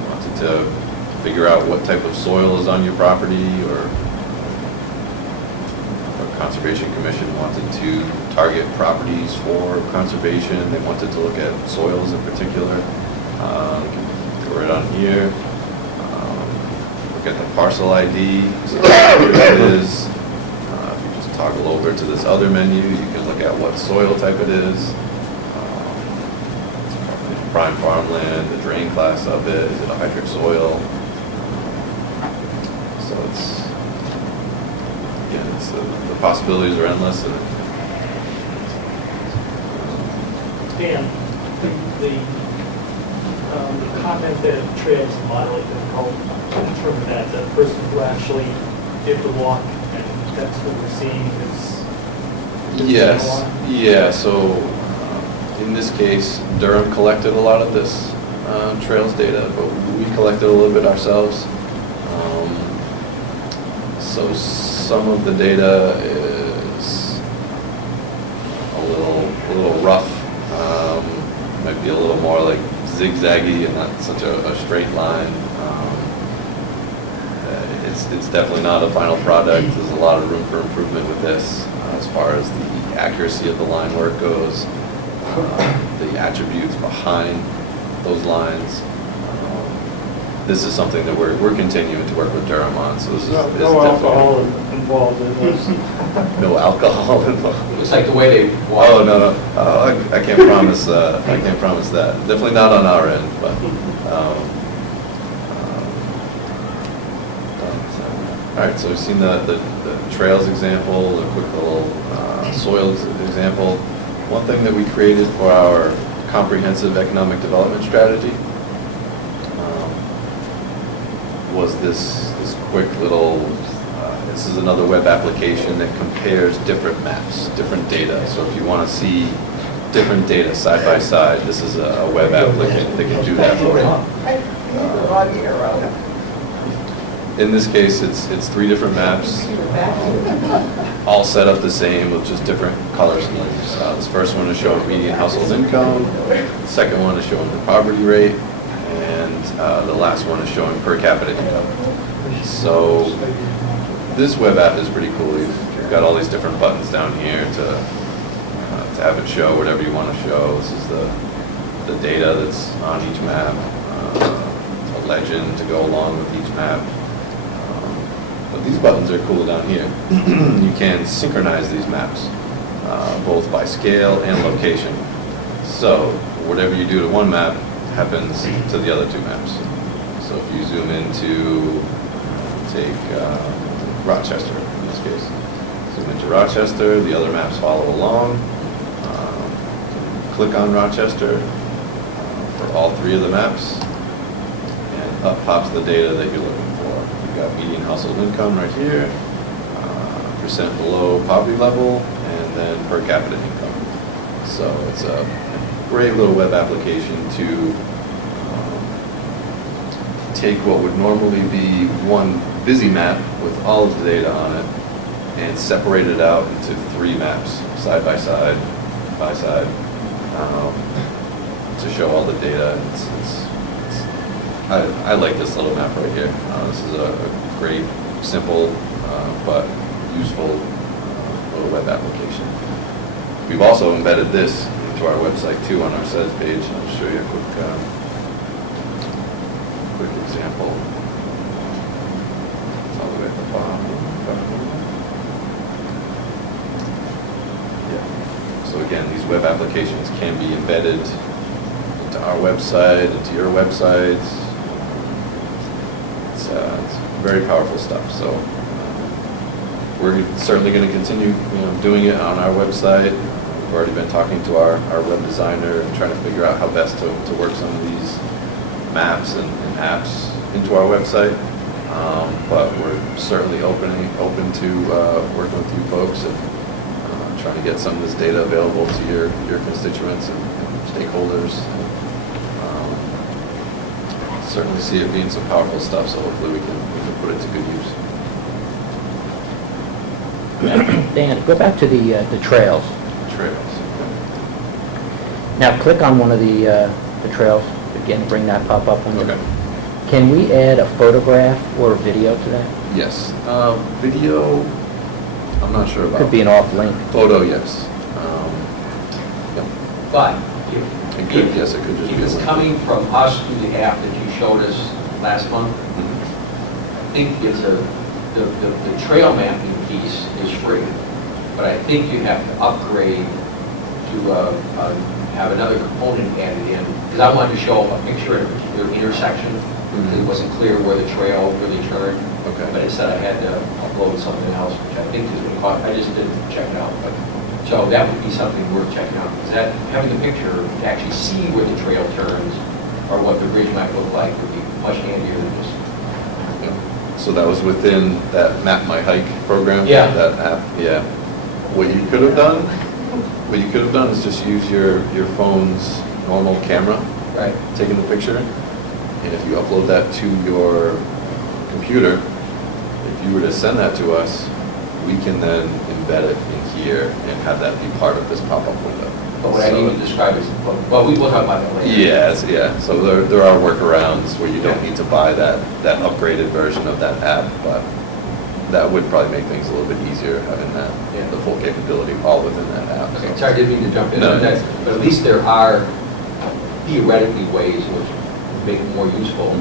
Wanted to figure out what type of soil is on your property, or Conservation Commission wanted to target properties for conservation. They wanted to look at soils in particular. Go right on here. Look at the parcel ID. So here it is. If you just toggle over to this other menu, you can look at what soil type it is. Prime farmland, the drain class of it. Is it a hydric soil? So it's the possibilities are endless. And Dan, the comment that trails a mile, like I'll determine that, the person who actually did the walk, and that's what we're seeing is. yes, yeah, so in this case, Durham collected a lot of this trails data, but we collected a little bit ourselves. So some of the data is a little rough, might be a little more like zigzaggy and not such a straight line. It's definitely not a final product. There's a lot of room for improvement with this as far as the accuracy of the line work goes, the attributes behind those lines. This is something that we're continuing to work with Durham on, so this is No definitely- alcohol involved in this. No alcohol involved. Looks like the way they walk. Oh, no. I can't promise, I can't promise that. Definitely not on our end, but, all right, so we've seen the trails example, the quick little soils example. One thing that we created for our comprehensive economic development strategy was this quick little, this is another web application that compares different maps, different data. So if you want to see different data side by side, this is a web applicant that can do that for you. In this case, it's 3 different maps, all set up the same with just different color schemes. This first one is showing median household income, the second one is showing the poverty rate, and the last one is showing per capita income. So this web app is pretty cool. You've got all these different buttons down here to have it show whatever you want to show. This is the data that's on each map, a legend to go along with each map. But these buttons are cool down here. You can synchronize these maps, both by scale and location. So whatever you do to one map happens to the other 2 maps. So if you zoom into, take Rochester in this case, zoom into Rochester, the other maps follow along. Click on Rochester for all 3 of the maps, and up pops the data that you're looking for. You've got median household income right here, percent below poverty level, and then per capita income. So it's a great little web application to take what would normally be one busy map with all of the data on it and separate it out into 3 maps, side by side, to show all the data. I like this little map right here. This is a great, simple, but useful little web application. We've also embedded this into our website too on our sales page. I'll show you a quick example. It's all the way at the bottom. Yeah. So again, these web applications can be embedded into our website, into your websites. It's very powerful stuff. So we're certainly going to continue, doing it on our website. We've already been talking to our web designer and trying to figure out how best to work some of these maps and apps into our website. But we're certainly open to working with you folks and trying to get some of this data available to your constituents and stakeholders. Certainly see it being some powerful stuff, so hopefully we can put it to good use. Dan, go back to the trails. Trails. Now click on one of the trails, again, bring that pop-up on you. Okay. Can we add a photograph or a video to that? Yes. Video, I'm not sure about. Could be an off link. Photo, yes. Yep. But It could, yes, it could just if be a it's link. coming from us through the app that you showed us last month, Mhm. I think it's the trail mapping piece is free, but I think you have to upgrade to have another component added in, because I wanted to show a picture of a particular intersection It wasn't clear where the trail really turned. Okay. But it said I had to upload something else, which I think is what I just didn't check it out. But so that would be something worth checking out. Because that, having the picture to actually see where the trail turns or what the bridge might look like would be much handier than just. So that was within that Map My Hike program? Yeah. That app, yeah. What you could have done is just use your phone's normal camera, Right. taking the picture, and if you upload that to your computer, if you were to send that to us, we can then embed it in here and have that be part of this pop-up window. But what I need to describe is, well, we'll talk about that later. Yes, yeah, so there are workarounds where you don't need to buy that upgraded version of that app, but that would probably make things a little bit easier having that, the full capability all within that app. Okay, so. sorry, I didn't mean to jump in, No. but at least there are theoretically ways which make it more useful.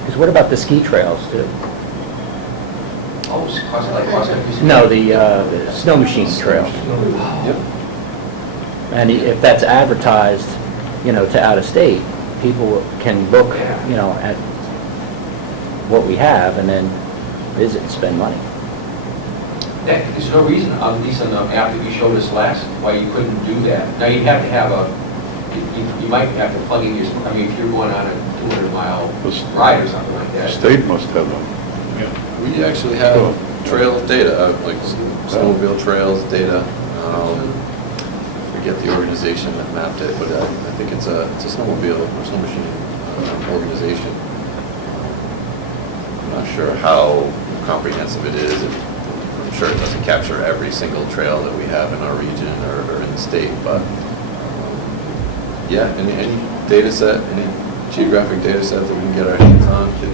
Because what about the ski trails too? Oh, like cross-country ski? No, the snow machine trail. Yep. And if that's advertised, to out of state, people can look, at what we have and then visit and spend money. Yeah, there's no reason, at least on the app that you showed us last, why you couldn't do that. Now, you'd have to have you might have to plug in your, if you're going on a 200-mile ride or something like The that. state must have them. We actually have trail data, like snowmobile trails data. Forget the organization that mapped it, but I think it's a snowmobile or snow machine organization. I'm not sure how comprehensive it is. I'm sure it doesn't capture every single trail that we have in our region or in the state, but yeah, any data set, any geographic data set that we can get our hands on can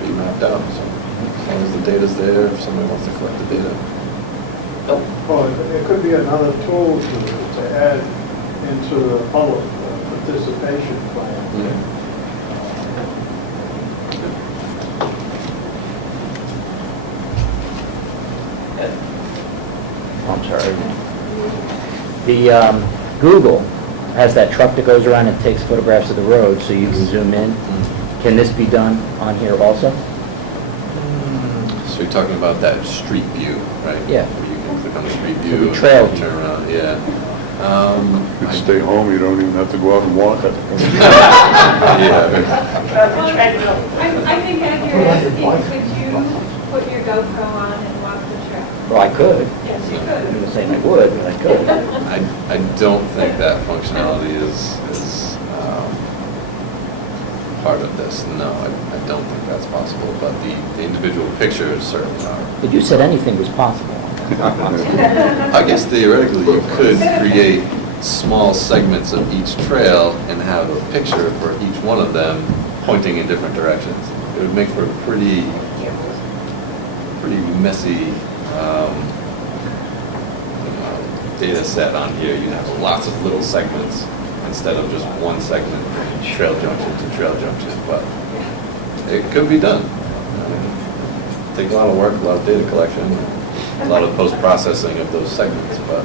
be mapped out. So as long as the data's there, if somebody wants to collect the data. Well, it could be another tool to add into the public participation plan. I'm sorry. The Google has that truck that goes around and takes photographs of the road so you can zoom in. Can this be done on here also? So you're talking about that street view, right? Yeah. Where you can click on the street So view. the trail and turn around, yeah. You could stay home, you don't even have to go out and walk it. Yeah. I think at your asking, could you put your GoPro on and walk the trail? Well, I could. Yes, you I'm could. not saying I would, but I could. I don't think that functionality is part of this. No, I don't think that's possible, but the individual pictures certainly are. But you said anything was possible. I guess theoretically you could create small segments of each trail and have a picture for each one of them pointing in different directions. It would make for a pretty messy data set on here. You'd have lots of little segments instead of just one segment from trail junction to trail junction, but it could be done. Take a lot of work, a lot of data collection, a lot of post-processing of those segments, but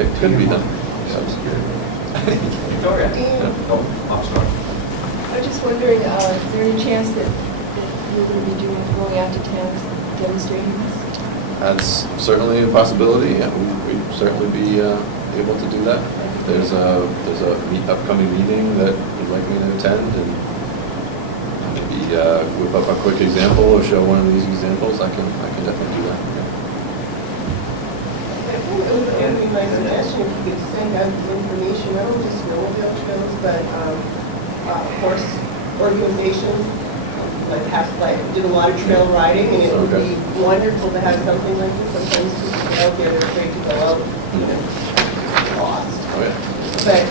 it could be done. Victoria? Oh, I'm sorry. I was just wondering, is there any chance that you're going to be going out to towns demonstrating this? That's certainly a possibility, and we'd certainly be able to do that. There's a upcoming meeting that you'd like me to attend, and maybe whip up a quick example or show one of these examples. I can definitely do that. I think it would be my suggestion if you could send out the information, not only snowmobile trails, but horse organizations, like did a lot of trail riding, and it would be wonderful to have something like this. Sometimes people get out there, they're afraid to go out, lost. Oh, yeah. But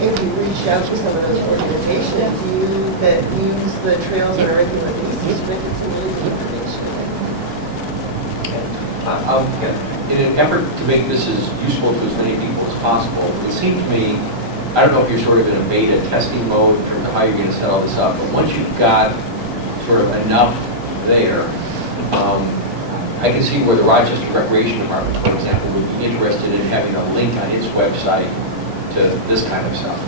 if you reach out to some of those organizations that use the trails on a regular basis, then it's some really good information. In an effort to make this as useful to as many people as possible, it seemed to me, I don't know if you're sort of in a beta testing mode in terms of how you're going to set all this up, but once you've got sort of enough there, I can see where the Rochester Recreation Department, for example, would be interested in having a link on its website to this kind of stuff.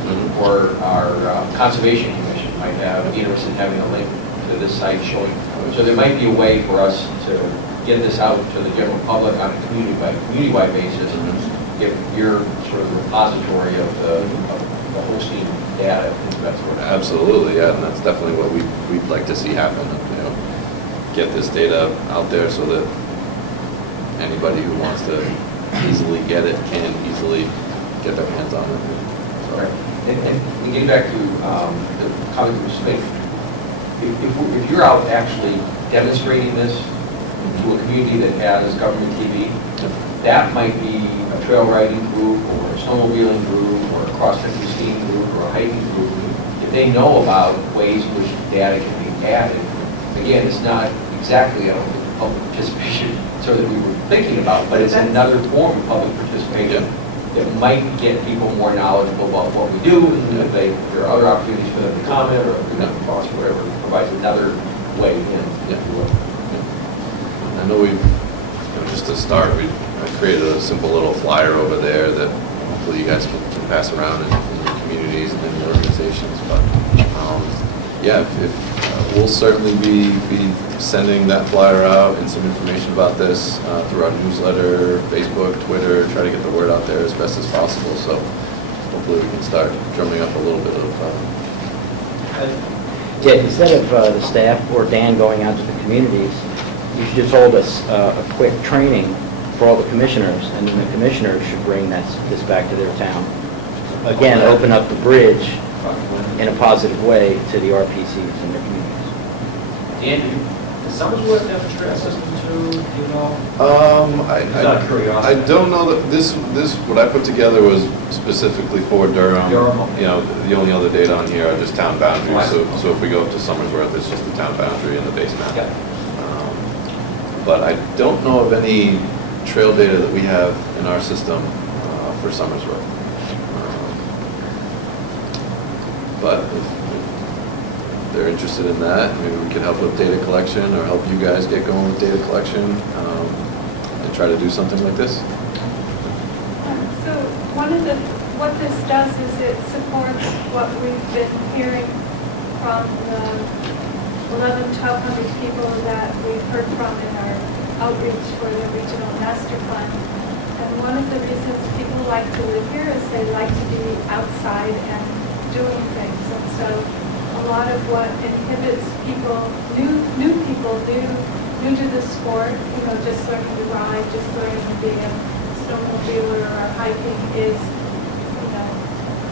Or our Conservation Commission might have interest in having a link to this site showing. So there might be a way for us to get this out to the general public on a community-wide basis, and if you're sort of the repository of the hosting data. Absolutely, yeah, and that's definitely what we'd like to see happen. Get this data out there so that anybody who wants to easily get it can easily get their hands on it. So. Right. And getting back to the comment that was made, if you're out actually demonstrating this to a community that has government TV, that might be a trail riding group or a snowmobiling group or a cross-country skiing group or a hiking group. If they know about ways in which data can be added, again, it's not exactly, I don't think, public participation sort of that we were thinking about, but it's another form of public participation that might get people more knowledgeable about what we do, and if there are other opportunities for them to comment or or whatever, provides another way in. I know just to start, I created a simple little flyer over there that hopefully you guys can pass around in your communities and in your organizations. But yeah, we'll certainly be sending that flyer out and some information about this through our newsletter, Facebook, Twitter, try to get the word out there as best as possible. So hopefully we can start drumming up a little bit of. Yeah, instead of the staff or Dan going out to the communities, you should just hold us a quick training for all the commissioners, and then the commissioners should bring this back to their town. Again, open up the bridge in a positive way to the RPCs and their communities. Andrew, does Summersworth have a trail system too, do you know? Just out of curiosity. I don't know that this what I put together was specifically for Durham. You know, the only other data on here are just town boundaries. So if we go up to Summersworth, it's just the town boundary and the base map. Yeah. But I don't know of any trail data that we have in our system for Summersworth. But if they're interested in that, maybe we can help with data collection or help you guys get going with data collection and try to do something like this. So what this does is it supports what we've been hearing from the 1,200 people that we've heard from in our outreach for the regional master plan. And one of the reasons people like to live here is they like to be outside and doing things. And so a lot of what inhibits people, new people, new to the sport, just learning to ride, just learning to be a snowmobiler or hiking is,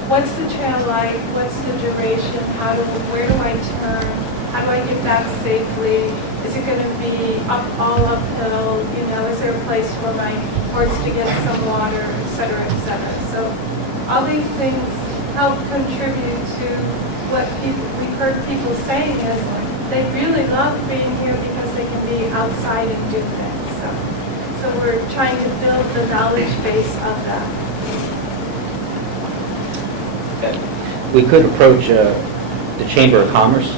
what's the trail like? What's the duration? Where do I turn? How do I get back safely? Is it going to be all uphill? Is there a place for my horse to get some water, et cetera, et cetera? So all these things help contribute to what we've heard people saying is they really love being here because they can be outside and do things. So we're trying to build the knowledge base of that. We could approach the Chamber of Commerce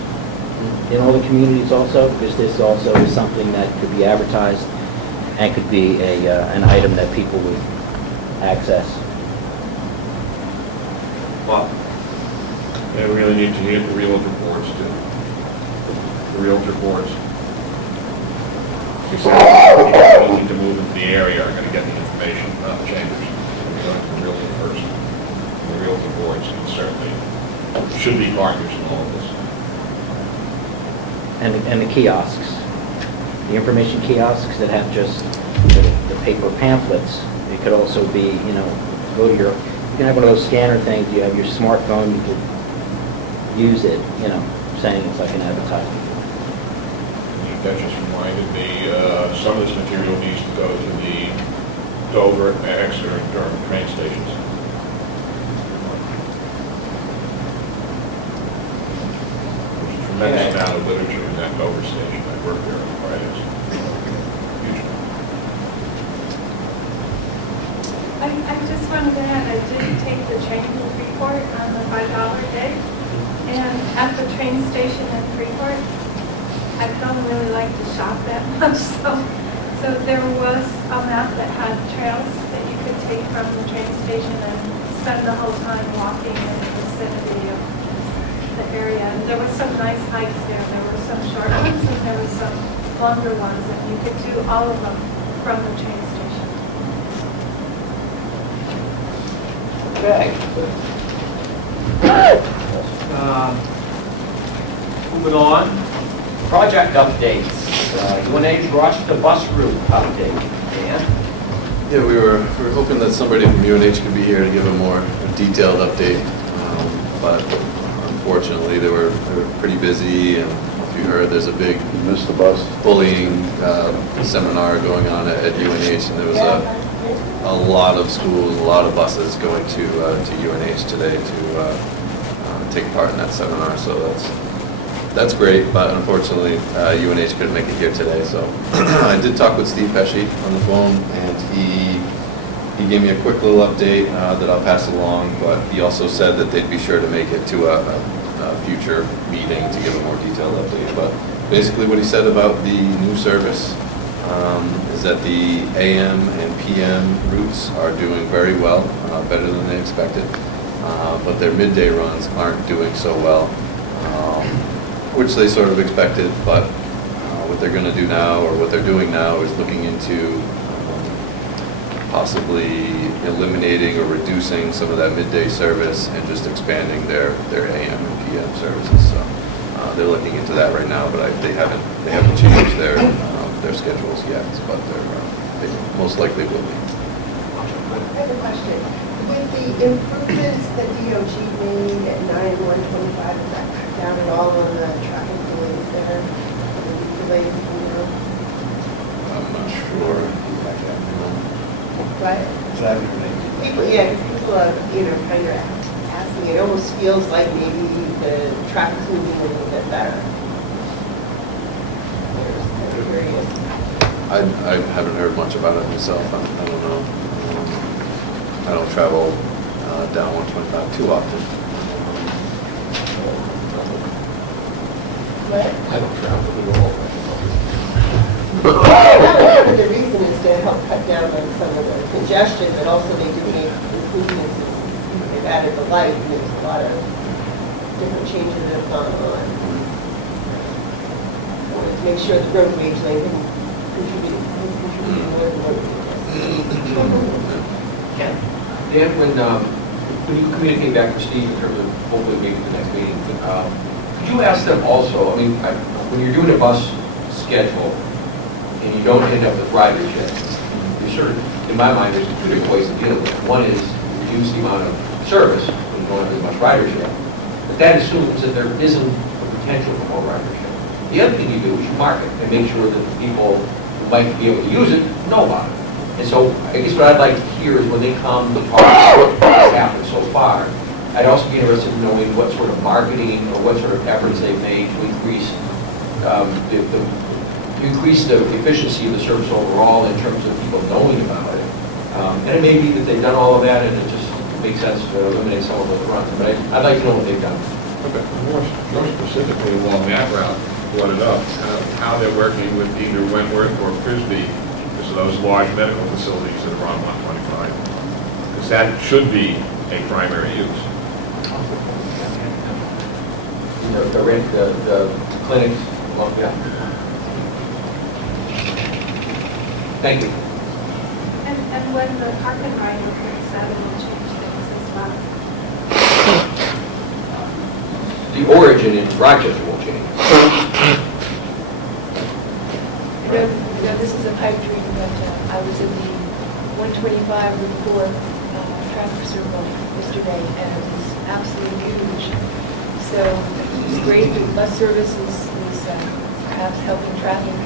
in all the communities also, because this also is something that could be advertised and could be an item that people would access. Well, They really need to hear the realtor boards too. The realtor boards. People looking to move into the area are going to get the information, not the chambers. We're going to the realtor first. The realtor boards certainly should be partners in all of this. And the kiosks, the information kiosks that have just the paper pamphlets. It could also be, go to you can have one of those scanner things, you have your smartphone, you could use it, saying it's like an advertisement. That just reminded me, some of this material needs to go to the Dover, Exeter, and Durham train stations. There's a tremendous amount of literature in that Dover station. I worked there on Fridays. Huge amount. I just wanted to add, I did take the train to Freeport on the $5 day, and at the train station in Freeport, I don't really like to shop that much, so there was a map that had trails that you could take from the train station and spend the whole time walking in the vicinity of the area. And there were some nice hikes there. There were some short ones and there were some longer ones, and you could do all of them from the train station. Okay. Moving on, project updates. UNH Rochester bus route update. Dan? Yeah, we were hoping that somebody from UNH could be here to give a more detailed update, but unfortunately they were pretty busy, and if you heard, there's a big You missed the bus. bullying seminar going on at UNH, and there was a lot of schools, a lot of buses going to UNH today to take part in that seminar, so that's great, but unfortunately UNH couldn't make it here today, so I did talk with Steve Pesci on the phone, and he gave me a quick little update that I'll pass along, but he also said that they'd be sure to make it to a future meeting to give a more detailed update. But basically what he said about the new service is that the AM and PM routes are doing very well, better than they expected, but their midday runs aren't doing so well, which they sort of expected, but what they're going to do now, or what they're doing now, is looking into possibly eliminating or reducing some of that midday service and just expanding their AM and PM services. So they're looking into that right now, but they haven't changed their schedules yet, but they most likely will be. I have a question. With the improvements that DOT made at 9 and 125, is that cut down at all on the traffic delays there? Delays, you know? I'm not sure. What? People, yeah, people are, kind of asking. It almost feels like maybe the traffic's moving a little bit better. I'm curious. I haven't heard much about it myself. I don't know. I don't travel down 125 too often. What? I don't travel at all. The reason is to help cut down on some of the congestion, but also they do make improvements. They've added the light, and there's a lot of different changes that have gone on. Wanted to make sure the road wage lane didn't contribute more than what Ken? Dan, when you communicate back to Steve in terms of hopefully maybe the next meeting, could you ask them also, when you're doing a bus schedule and you don't end up with ridership, you sort of, in my mind, there's two different ways to deal with it. One is reduce the amount of service when you don't have as much ridership. But that assumes that there isn't a potential for more ridership. The other thing you do is you mark it and make sure that the people who might be able to use it know about it. And so I guess what I'd like to hear is when they come to talk about what's happened so far, I'd also be interested in knowing what sort of marketing or what sort of efforts they've made to increase the efficiency of the service overall in terms of people knowing about it. And it may be that they've done all of that and it just makes sense to eliminate some of those runs. But I'd like to know what they've done. Okay. More specifically along that route, brought it up, how they're working with either Wentworth or Frisbee, because of those large medical facilities that are on 125. Because that should be a primary use. The clinics, well, yeah. Thank you. And when the park and ride opens, that will change things as well. The origin in Rochester will change. This is a pipe dream, but I was in the 125 Route 4 traffic circle yesterday, and it was absolutely huge. So it's great that bus service is perhaps helping traffic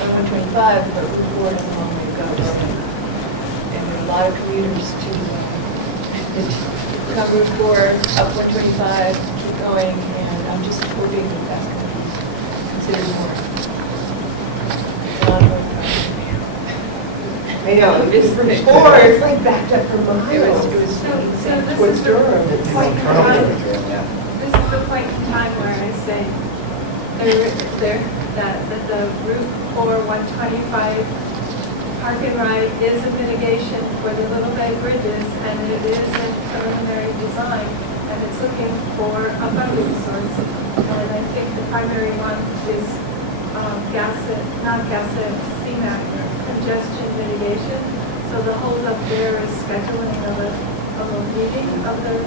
on 125, but Route 4 has a long way to go. And there are a lot of commuters to come Route 4, up 125, keep going, and I'm just hoping that that's going to be considered more. I know, it's before, it's like backed up for miles. It was So this Towards is the Durham. point in time, this is the point in time where I say that the Route 4 125 park and ride is a mitigation for the Little Bay bridges, and it is a preliminary design, and it's looking for a funding source. And I think the primary one is CMAQ, congestion mitigation. So the holdup there is scheduling of a meeting of the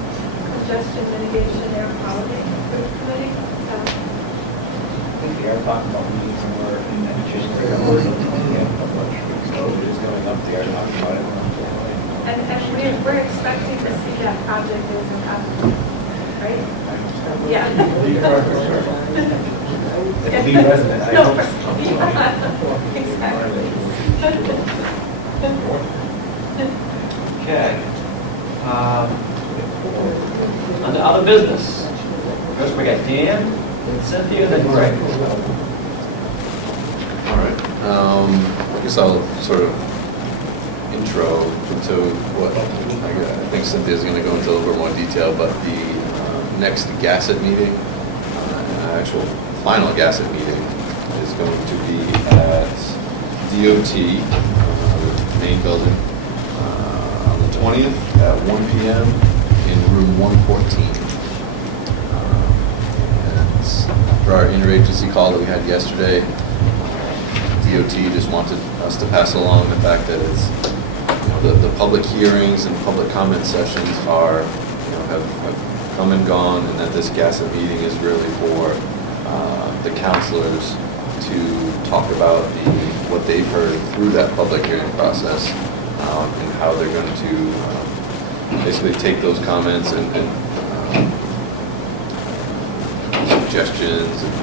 congestion mitigation air quality committee. So, I think they are talking about meeting somewhere in January or something. Yeah, I'm not sure. So it is going up there, talking about it. and we're expecting to see that project as an applicant, right? Yeah. As a lead resident, I hope so. Exactly. Okay. Under other business, first we got Dan, and Cynthia, then Greg. All right. I guess I'll sort of intro into what I think Cynthia's going to go into a little bit more detail, but the next GASSET meeting, actual final GASSET meeting, is going to be at DOT, the main building, on the 20th at 1 p.m. in room 114. And for our interagency call that we had yesterday, DOT just wanted us to pass along the fact that it's, the public hearings and public comment sessions are, have come and gone, and that this GASSET meeting is really for the counselors to talk about what they've heard through that public hearing process, and how they're going to basically take those comments and suggestions and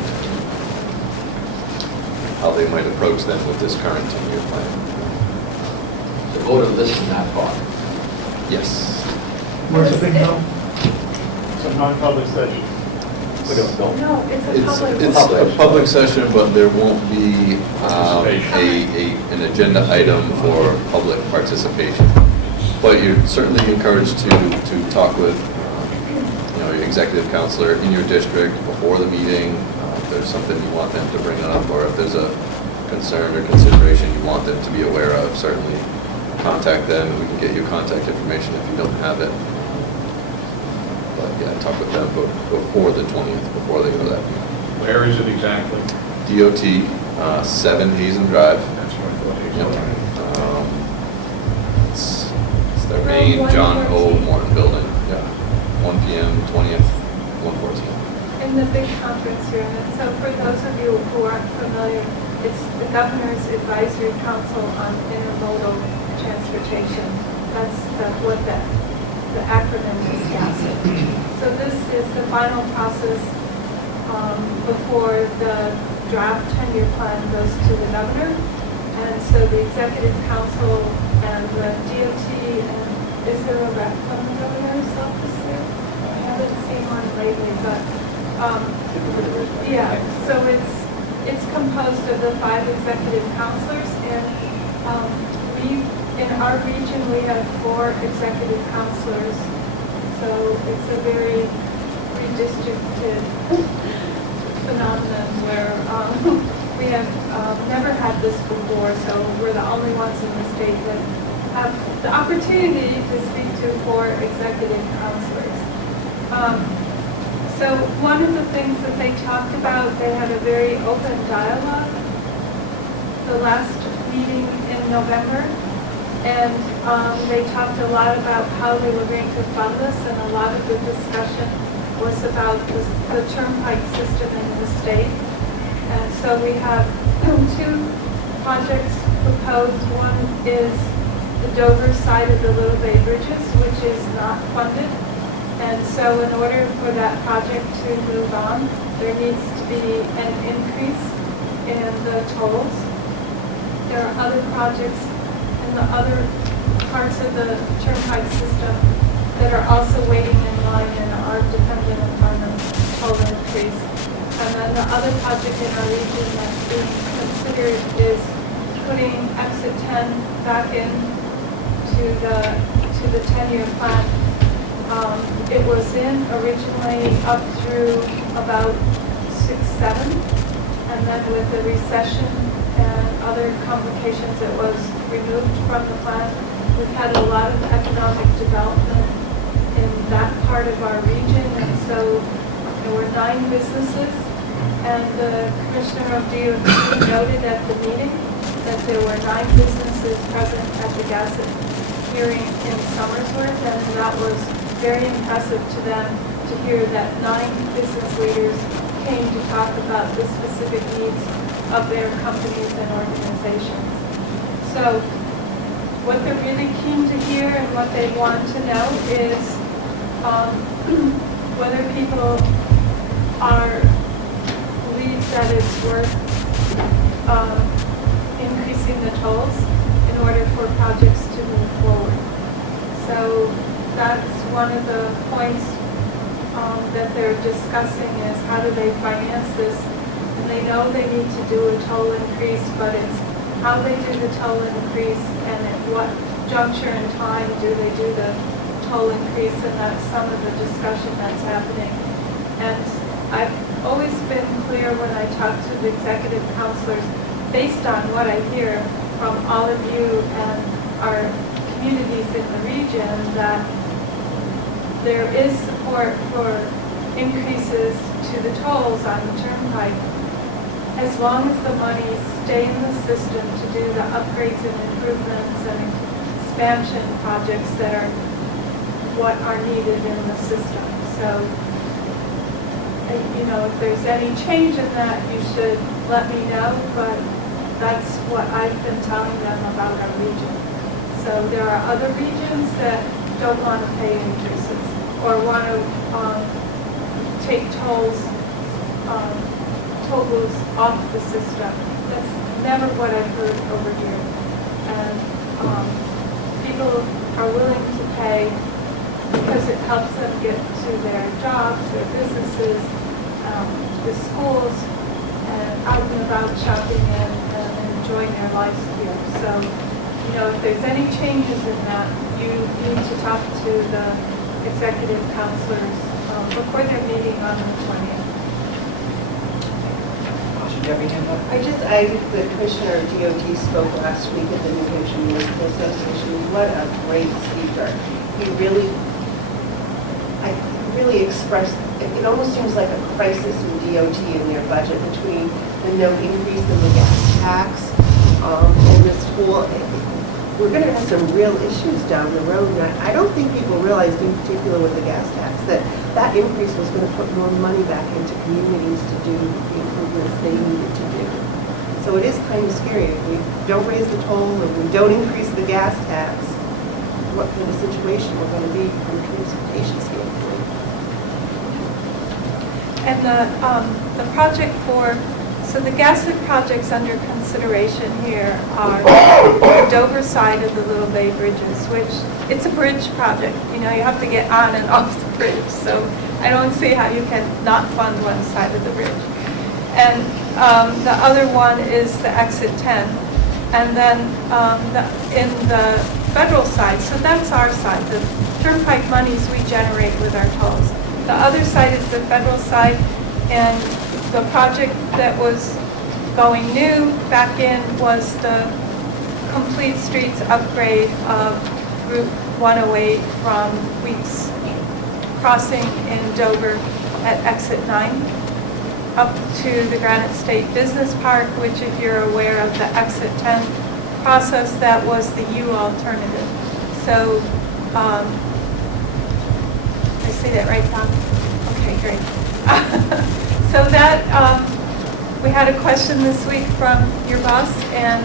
how they might approach them with this current 10-year plan. So go to listen, not talk. Yes. Where's the big no? It's a non-public session. No, it's a public. It's a public session, but there won't be an agenda item for public participation. But you're certainly encouraged to talk with your executive counselor in your district before the meeting. If there's something you want them to bring up, or if there's a concern or consideration you want them to be aware of, certainly contact them. We can get you contact information if you don't have it. But yeah, talk with them before the 20th, before they go to that meeting. Where is it exactly? DOT, 7 Hazen Drive. That's what I thought. Yep. It's their main John O. Morton building. Yeah. 1 p.m., 20th, 114. In the big conference room. And so for those of you who aren't familiar, it's the Governor's Advisory Council on Intermodal Transportation. That's what the acronym is, GASSET. So this is the final process before the draft 10-year plan goes to the governor. And so the Executive Council and the DOT, and is there a rep from the governor's office there? I haven't seen one lately, but yeah. So it's composed of the 5 executive counselors, and in our region we have 4 executive counselors. So it's a very redistricted phenomenon where we have never had this before, so we're the only ones in the state that have the opportunity to speak to 4 executive counselors. So one of the things that they talked about, they had a very open dialogue the last meeting in November, and they talked a lot about how they were going to fund this, and a lot of the discussion was about the turnpike system in the state. And so we have 2 projects proposed. One is the Dover side of the Little Bay Bridges, which is not funded. And so in order for that project to move on, there needs to be an increase in the tolls. There are other projects in the other parts of the turnpike system that are also waiting in line and are dependent upon the toll increase. And then the other project in our region that's being considered is putting exit 10 back in to the 10-year plan. It was in originally up through about 6-7, and then with the recession and other complications, it was removed from the plan. We've had a lot of economic development in that part of our region, and so there were 9 businesses, and the Commissioner of DOT noted at the meeting that there were 9 businesses present at the Gasset hearing in Somersworth, and that was very impressive to them to hear that 9 business leaders came to talk about the specific needs of their companies and organizations. So what they're really keen to hear and what they want to know is whether people believe that it's worth increasing the tolls in order for projects to move forward. So that's one of the points that they're discussing is how do they finance this. And they know they need to do a toll increase, but it's how they do the toll increase and at what juncture in time do they do the toll increase, and that's some of the discussion that's happening. And I've always been clear when I talk to the executive counselors, based on what I hear from all of you and our communities in the region, that there is support for increases to the tolls on the turnpike, as long as the money stay in the system to do the upgrades and improvements and expansion projects that are what are needed in the system. So, you know, if there's any change in that, you should let me know, but that's what I've been telling them about our region. So there are other regions that don't want to pay increases or want to take toll booths off the system. That's never what I've heard over here. And people are willing to pay because it helps them get to their jobs, their businesses, the schools, and out and about shopping and enjoying their lives here. So, you know, if there's any changes in that, you need to talk to the executive counselors before their meeting on the 20th. The Commissioner of DOT spoke last week at the New Hampshire Municipal Association. What a great speaker. He really expressed, it almost seems like a crisis in DOT in their budget between the no increase in the gas tax and this whole, we're going to have some real issues down the road. And I don't think people realized, in particular with the gas tax, that increase was going to put more money back into communities to do the improvements they needed to do. So it is kind of scary. If we don't raise the toll and we don't increase the gas tax, what kind of situation we're going to be from a transportation standpoint. And the project so the Gasset projects under consideration here are the Dover side of the Little Bay bridges, which it's a bridge project. You know, you have to get on and off the bridge. So I don't see how you can not fund one side of the bridge. And the other one is the exit 10. And then in the federal side, so that's our side, the turnpike monies we generate with our tolls. The other side is the federal side, and the project that was going new back in was the complete streets upgrade of Route 108 from Weeks Crossing in Dover at exit 9 up to the Granite State Business Park, which, if you're aware of the exit 10 process, that was the U alternative. So, I say that right, Tom? Okay, great. So that, we had a question this week from your boss, and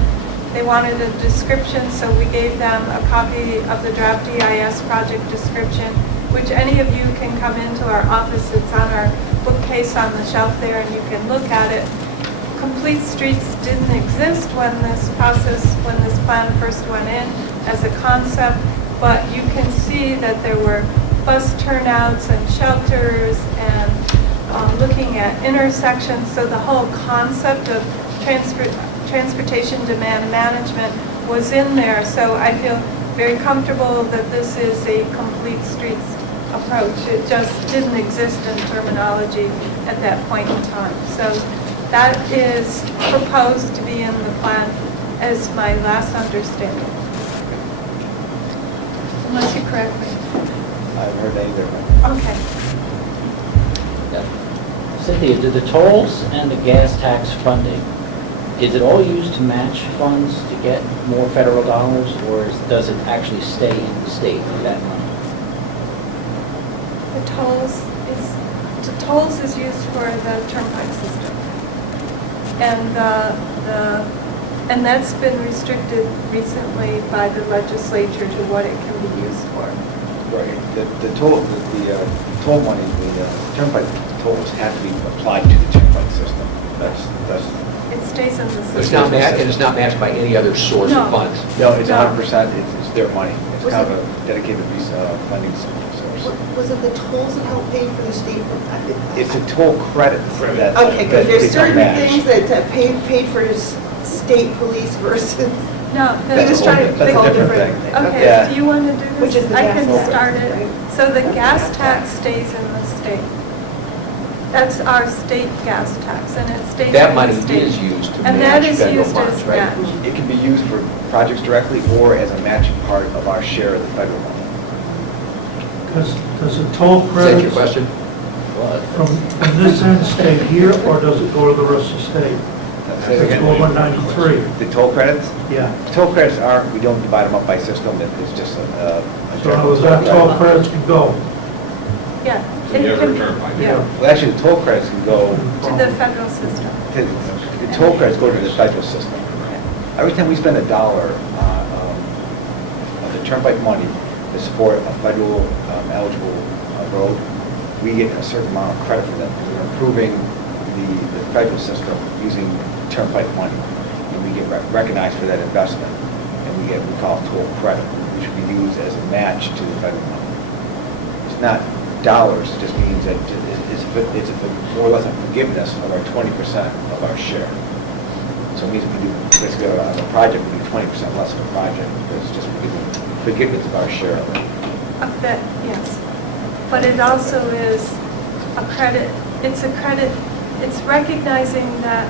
they wanted a description, so we gave them a copy of the draft EIS project description, which any of you can come into our office. It's on our bookcase on the shelf there, and you can look at it. Complete streets didn't exist when this plan first went in as a concept, but you can see that there were bus turnouts and shelters and looking at intersections. So the whole concept of transportation demand management was in there. So I feel very comfortable that this is a complete streets approach. It just didn't exist in terminology at that point in time. So that is proposed to be in the plan as my last understanding. Unless you correct me. I haven't heard either. Okay. Cynthia, do the tolls and the gas tax funding, is it all used to match funds to get more federal dollars, or does it actually stay in the state for that money? The tolls is used for the turnpike system. And that's been restricted recently by the legislature to what it can be used for. Right, the toll money, the turnpike tolls have to be applied to the turnpike system. That's. It stays in the system. It's not matched, and it's not matched by any other source of No. funds. No, it's No. 100%, it's their money. It's Was kind of it- a dedicated funding source. Was it the tolls that helped pay for the state? It's a toll credit that. Okay, because that there's it's certain unmatched. things that paid for state police versus. No, I'm just trying to. That's a different thing. Okay, Yeah. do you want to do this? Which is the I gas can tax, start it. right? So the gas tax stays in the state. That's our state gas tax, and it stays in the state. That money is used to And that match is federal used funds, as right? match. It can be used for projects directly or as a matching part of our share of the federal money. Does the toll Is that credit your question? from this end stay here, or does it go to the rest of the state? Say it Let's again. go 193. The toll credits? Yeah. Toll credits aren't, we don't divide them up by system, it's just a. So that toll credits can go. Yeah. To it every can- turnpike. Yeah, Well, actually, the toll credits can go, to the federal system. the toll credits go to the federal system. Every time we spend $1 of the turnpike money to support a federal eligible road, we get a certain amount of credit for that. Because we're improving the federal system using turnpike money. And we get recognized for that investment. And we call it toll credit, which will be used as a match to the federal money. It's not dollars, it just means that it's more or less a forgiveness of our 20% of our share. So it means if we do, basically, on a project, we do 20% less of a project, because it's just forgiveness of our share of it. Of that, yes. But it also is a credit, it's recognizing that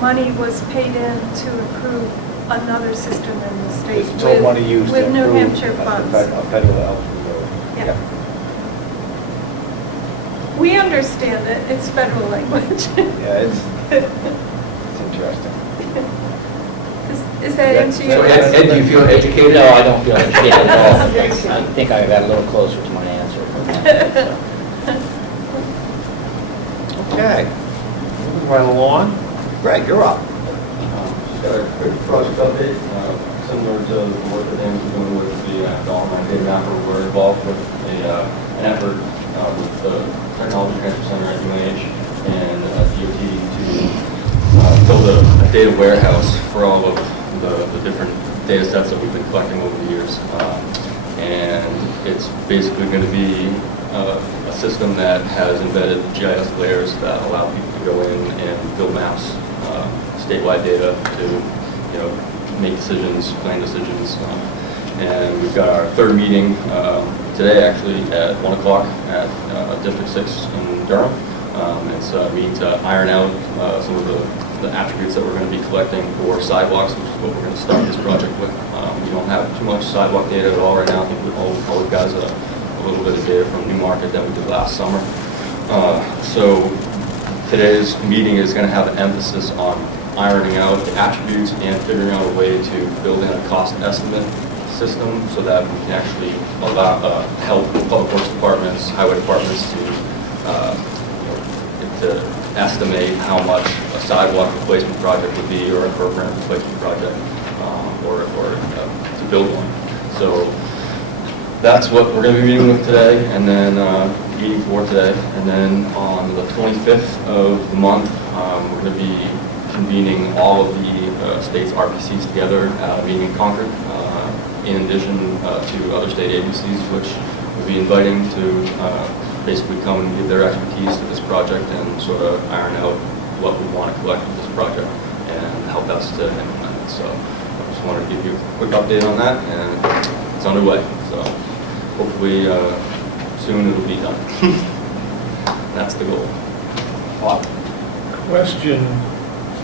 money was paid in to improve another system in the state. It's toll money used to With New improve Hampshire a funds. federal eligible road. Yeah. We understand it, it's federal language. Yeah, it's interesting. Is that answer So your Ed, question? do you feel educated? No, I don't feel educated at all. I think I got a little closer to my answer. Okay, moving right along. Greg, you're up. Got a quick project update, similar to the work that Dan's been doing with the Dollar Data Mapper. We're involved with an effort with the Technology Transfer Center at UNH and DOT to build a data warehouse for all of the different data sets that we've been collecting over the years. And it's basically going to be a system that has embedded GIS layers that allow people to go in and build maps, statewide data to, make decisions, plan decisions. And we've got our third meeting today, actually, at 1 o'clock at District 6 in Durham. It's a meeting to iron out some of the attributes that we're going to be collecting for sidewalks, which is what we're going to start this project with. We don't have too much sidewalk data at all right now. I think all we've got is a little bit of data from Newmarket that we did last summer. So today's meeting is going to have an emphasis on ironing out the attributes and figuring out a way to build in a cost estimate system so that we can actually help public works departments, highway departments to estimate how much a sidewalk replacement project would be, or a program replacement project, or to build one. So that's what we're going to be meeting with today, and then meeting for today. And then on the 25th of the month, we're going to be convening all of the state's RPCs together at a meeting in Concord, in addition to other state agencies, which we'll be inviting to basically come and give their expertise to this project and sort of iron out what we want to collect with this project and help us to implement it. So I just wanted to give you a quick update on that, and it's underway. So hopefully soon it'll be done. That's the goal. Question,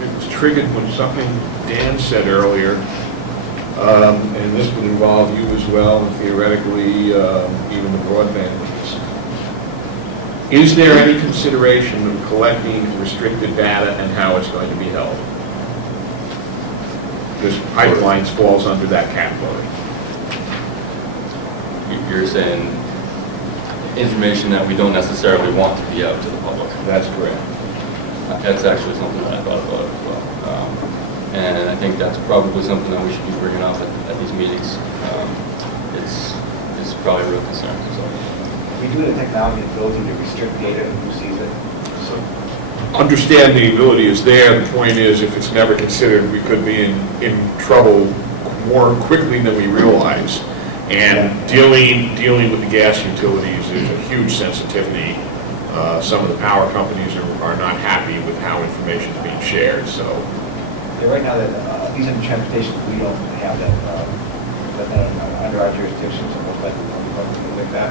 it was triggered when something Dan said earlier, and this would involve you as well, and theoretically, even the broadband business. Is there any consideration of collecting restricted data and how it's going to be held? Because pipelines falls under that category. You're saying information that we don't necessarily want to be out to the public. That's correct. That's actually something that I thought about as well. And I think that's probably something that we should be bringing up at these meetings. It's probably a real concern. So. We do have the technology and ability to restrict data and who sees it. So, understand the ability is there. The point is, if it's never considered, we could be in trouble more quickly than we realize. And dealing with the gas utilities is a huge sensitivity. Some of the power companies are not happy with how information is being shared. So, yeah, right now, that these are the transportation, we don't have that under our jurisdiction, so most likely we'll be something like that.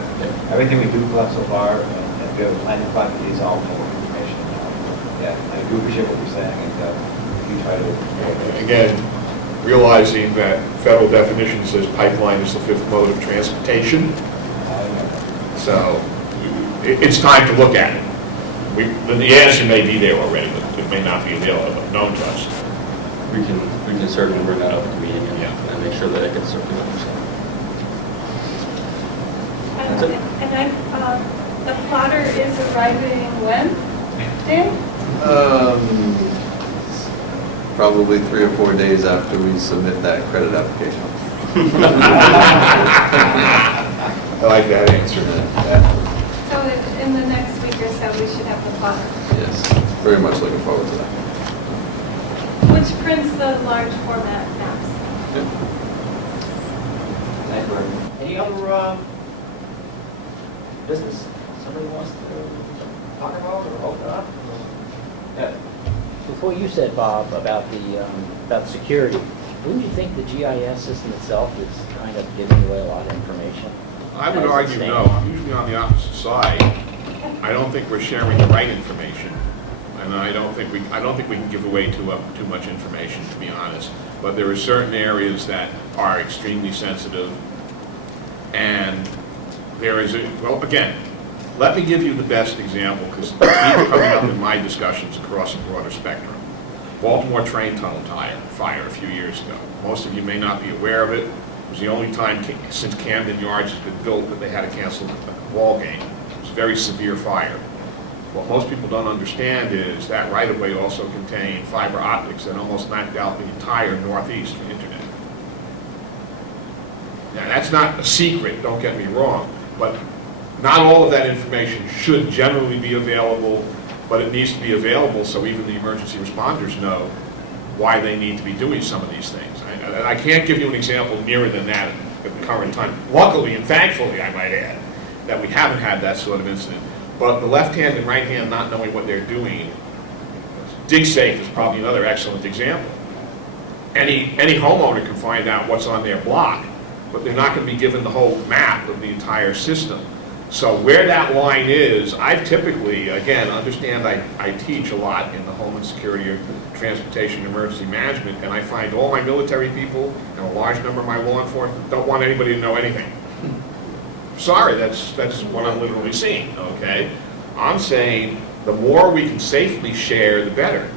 Everything we do collect so far, and we have a planning fund, is all public information. Yeah, I do appreciate what you're saying, and we try to. again, realizing that federal definition says pipeline is the fifth mode of transportation. So it's time to look at it. The answer may be there already, but it may not be available, known to us. We can certainly bring that up at the meeting and make sure that it gets circulated. That's it. And the plotter is arriving when, Dan? Probably 3 or 4 days after we submit that credit application. I like that answer. So in the next week or so, we should have the plotter. Yes, very much looking forward to that. Which prints the large format maps. Yep. Thank you. Any other business somebody wants to talk about or open up? Yeah. Before you said, Bob, about security, wouldn't you think the GIS system itself is kind of giving away a lot of information? I would argue no. I'm usually on the opposite side. I don't think we're sharing the right information, and I don't think we can give away too much information, to be honest. But there are certain areas that are extremely sensitive, and there is well, again, let me give you the best example, because it's been coming up in my discussions across a broader spectrum. Baltimore train tunnel fire a few years ago. Most of you may not be aware of it. It was the only time since Camden Yards has been built that they had to cancel the ball game. It was a very severe fire. What most people don't understand is that right-of-way also contained fiber optics that almost knocked out the entire Northeast for internet. Now, that's not a secret, don't get me wrong, but not all of that information should generally be available, but it needs to be available so even the emergency responders know why they need to be doing some of these things. I can't give you an example nearer than that at the current time. Luckily and thankfully, I might add, that we haven't had that sort of incident. But the left hand and right hand not knowing what they're doing, DigSafe is probably another excellent example. Any homeowner can find out what's on their block, but they're not going to be given the whole map of the entire system. So where that line is, I've typically, again, understand I teach a lot in the Homeland Security or Transportation Emergency Management, and I find all my military people and a large number of my law enforcement don't want anybody to know anything. Sorry, that's what I'm literally seeing, okay? I'm saying the more we can safely share, the better.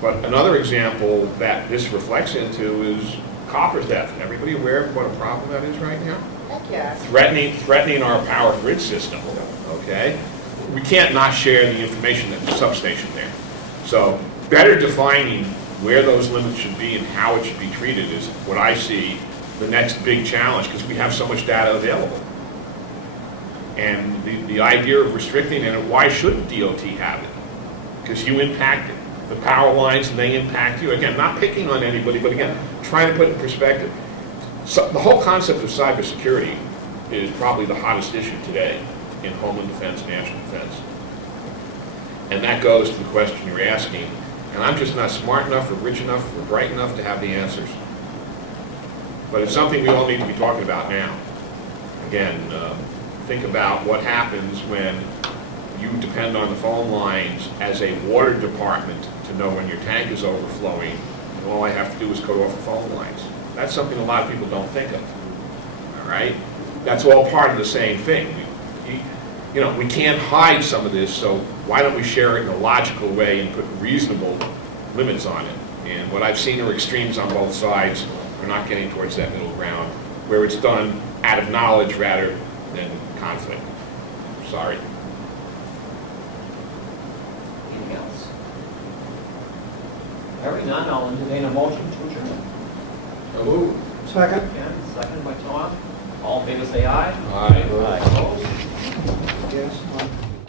But another example that this reflects into is copper theft. Everybody aware of what a problem that is right now? Heck yeah. Threatening our power grid system, okay? We can't not share the information at the substation there. So better defining where those limits should be and how it should be treated is what I see the next big challenge, because we have so much data available. And the idea of restricting it, why shouldn't DOT have it? Because you impact the power lines and they impact you. Again, not picking on anybody, but again, trying to put it in perspective. So the whole concept of cybersecurity is probably the hottest issue today in Homeland Defense, National Defense. And that goes to the question you're asking. And I'm just not smart enough or rich enough or bright enough to have the answers. But it's something we all need to be talking about now. Again, think about what happens when you depend on the phone lines as a water department to know when your tank is overflowing, and all I have to do is cut off the phone lines. That's something a lot of people don't think of, all right? That's all part of the same thing. You know, we can't hide some of this, so why don't we share it in a logical way and put reasonable limits on it? And what I've seen are extremes on both sides. We're not getting towards that middle ground, where it's done out of knowledge rather than conflict. Sorry. Anything else? Hearing none, I'll entertain a motion to adjourn. So moved. Second. Ken, second by Tom. All in favor, say aye. Aye. Opposed? Yes.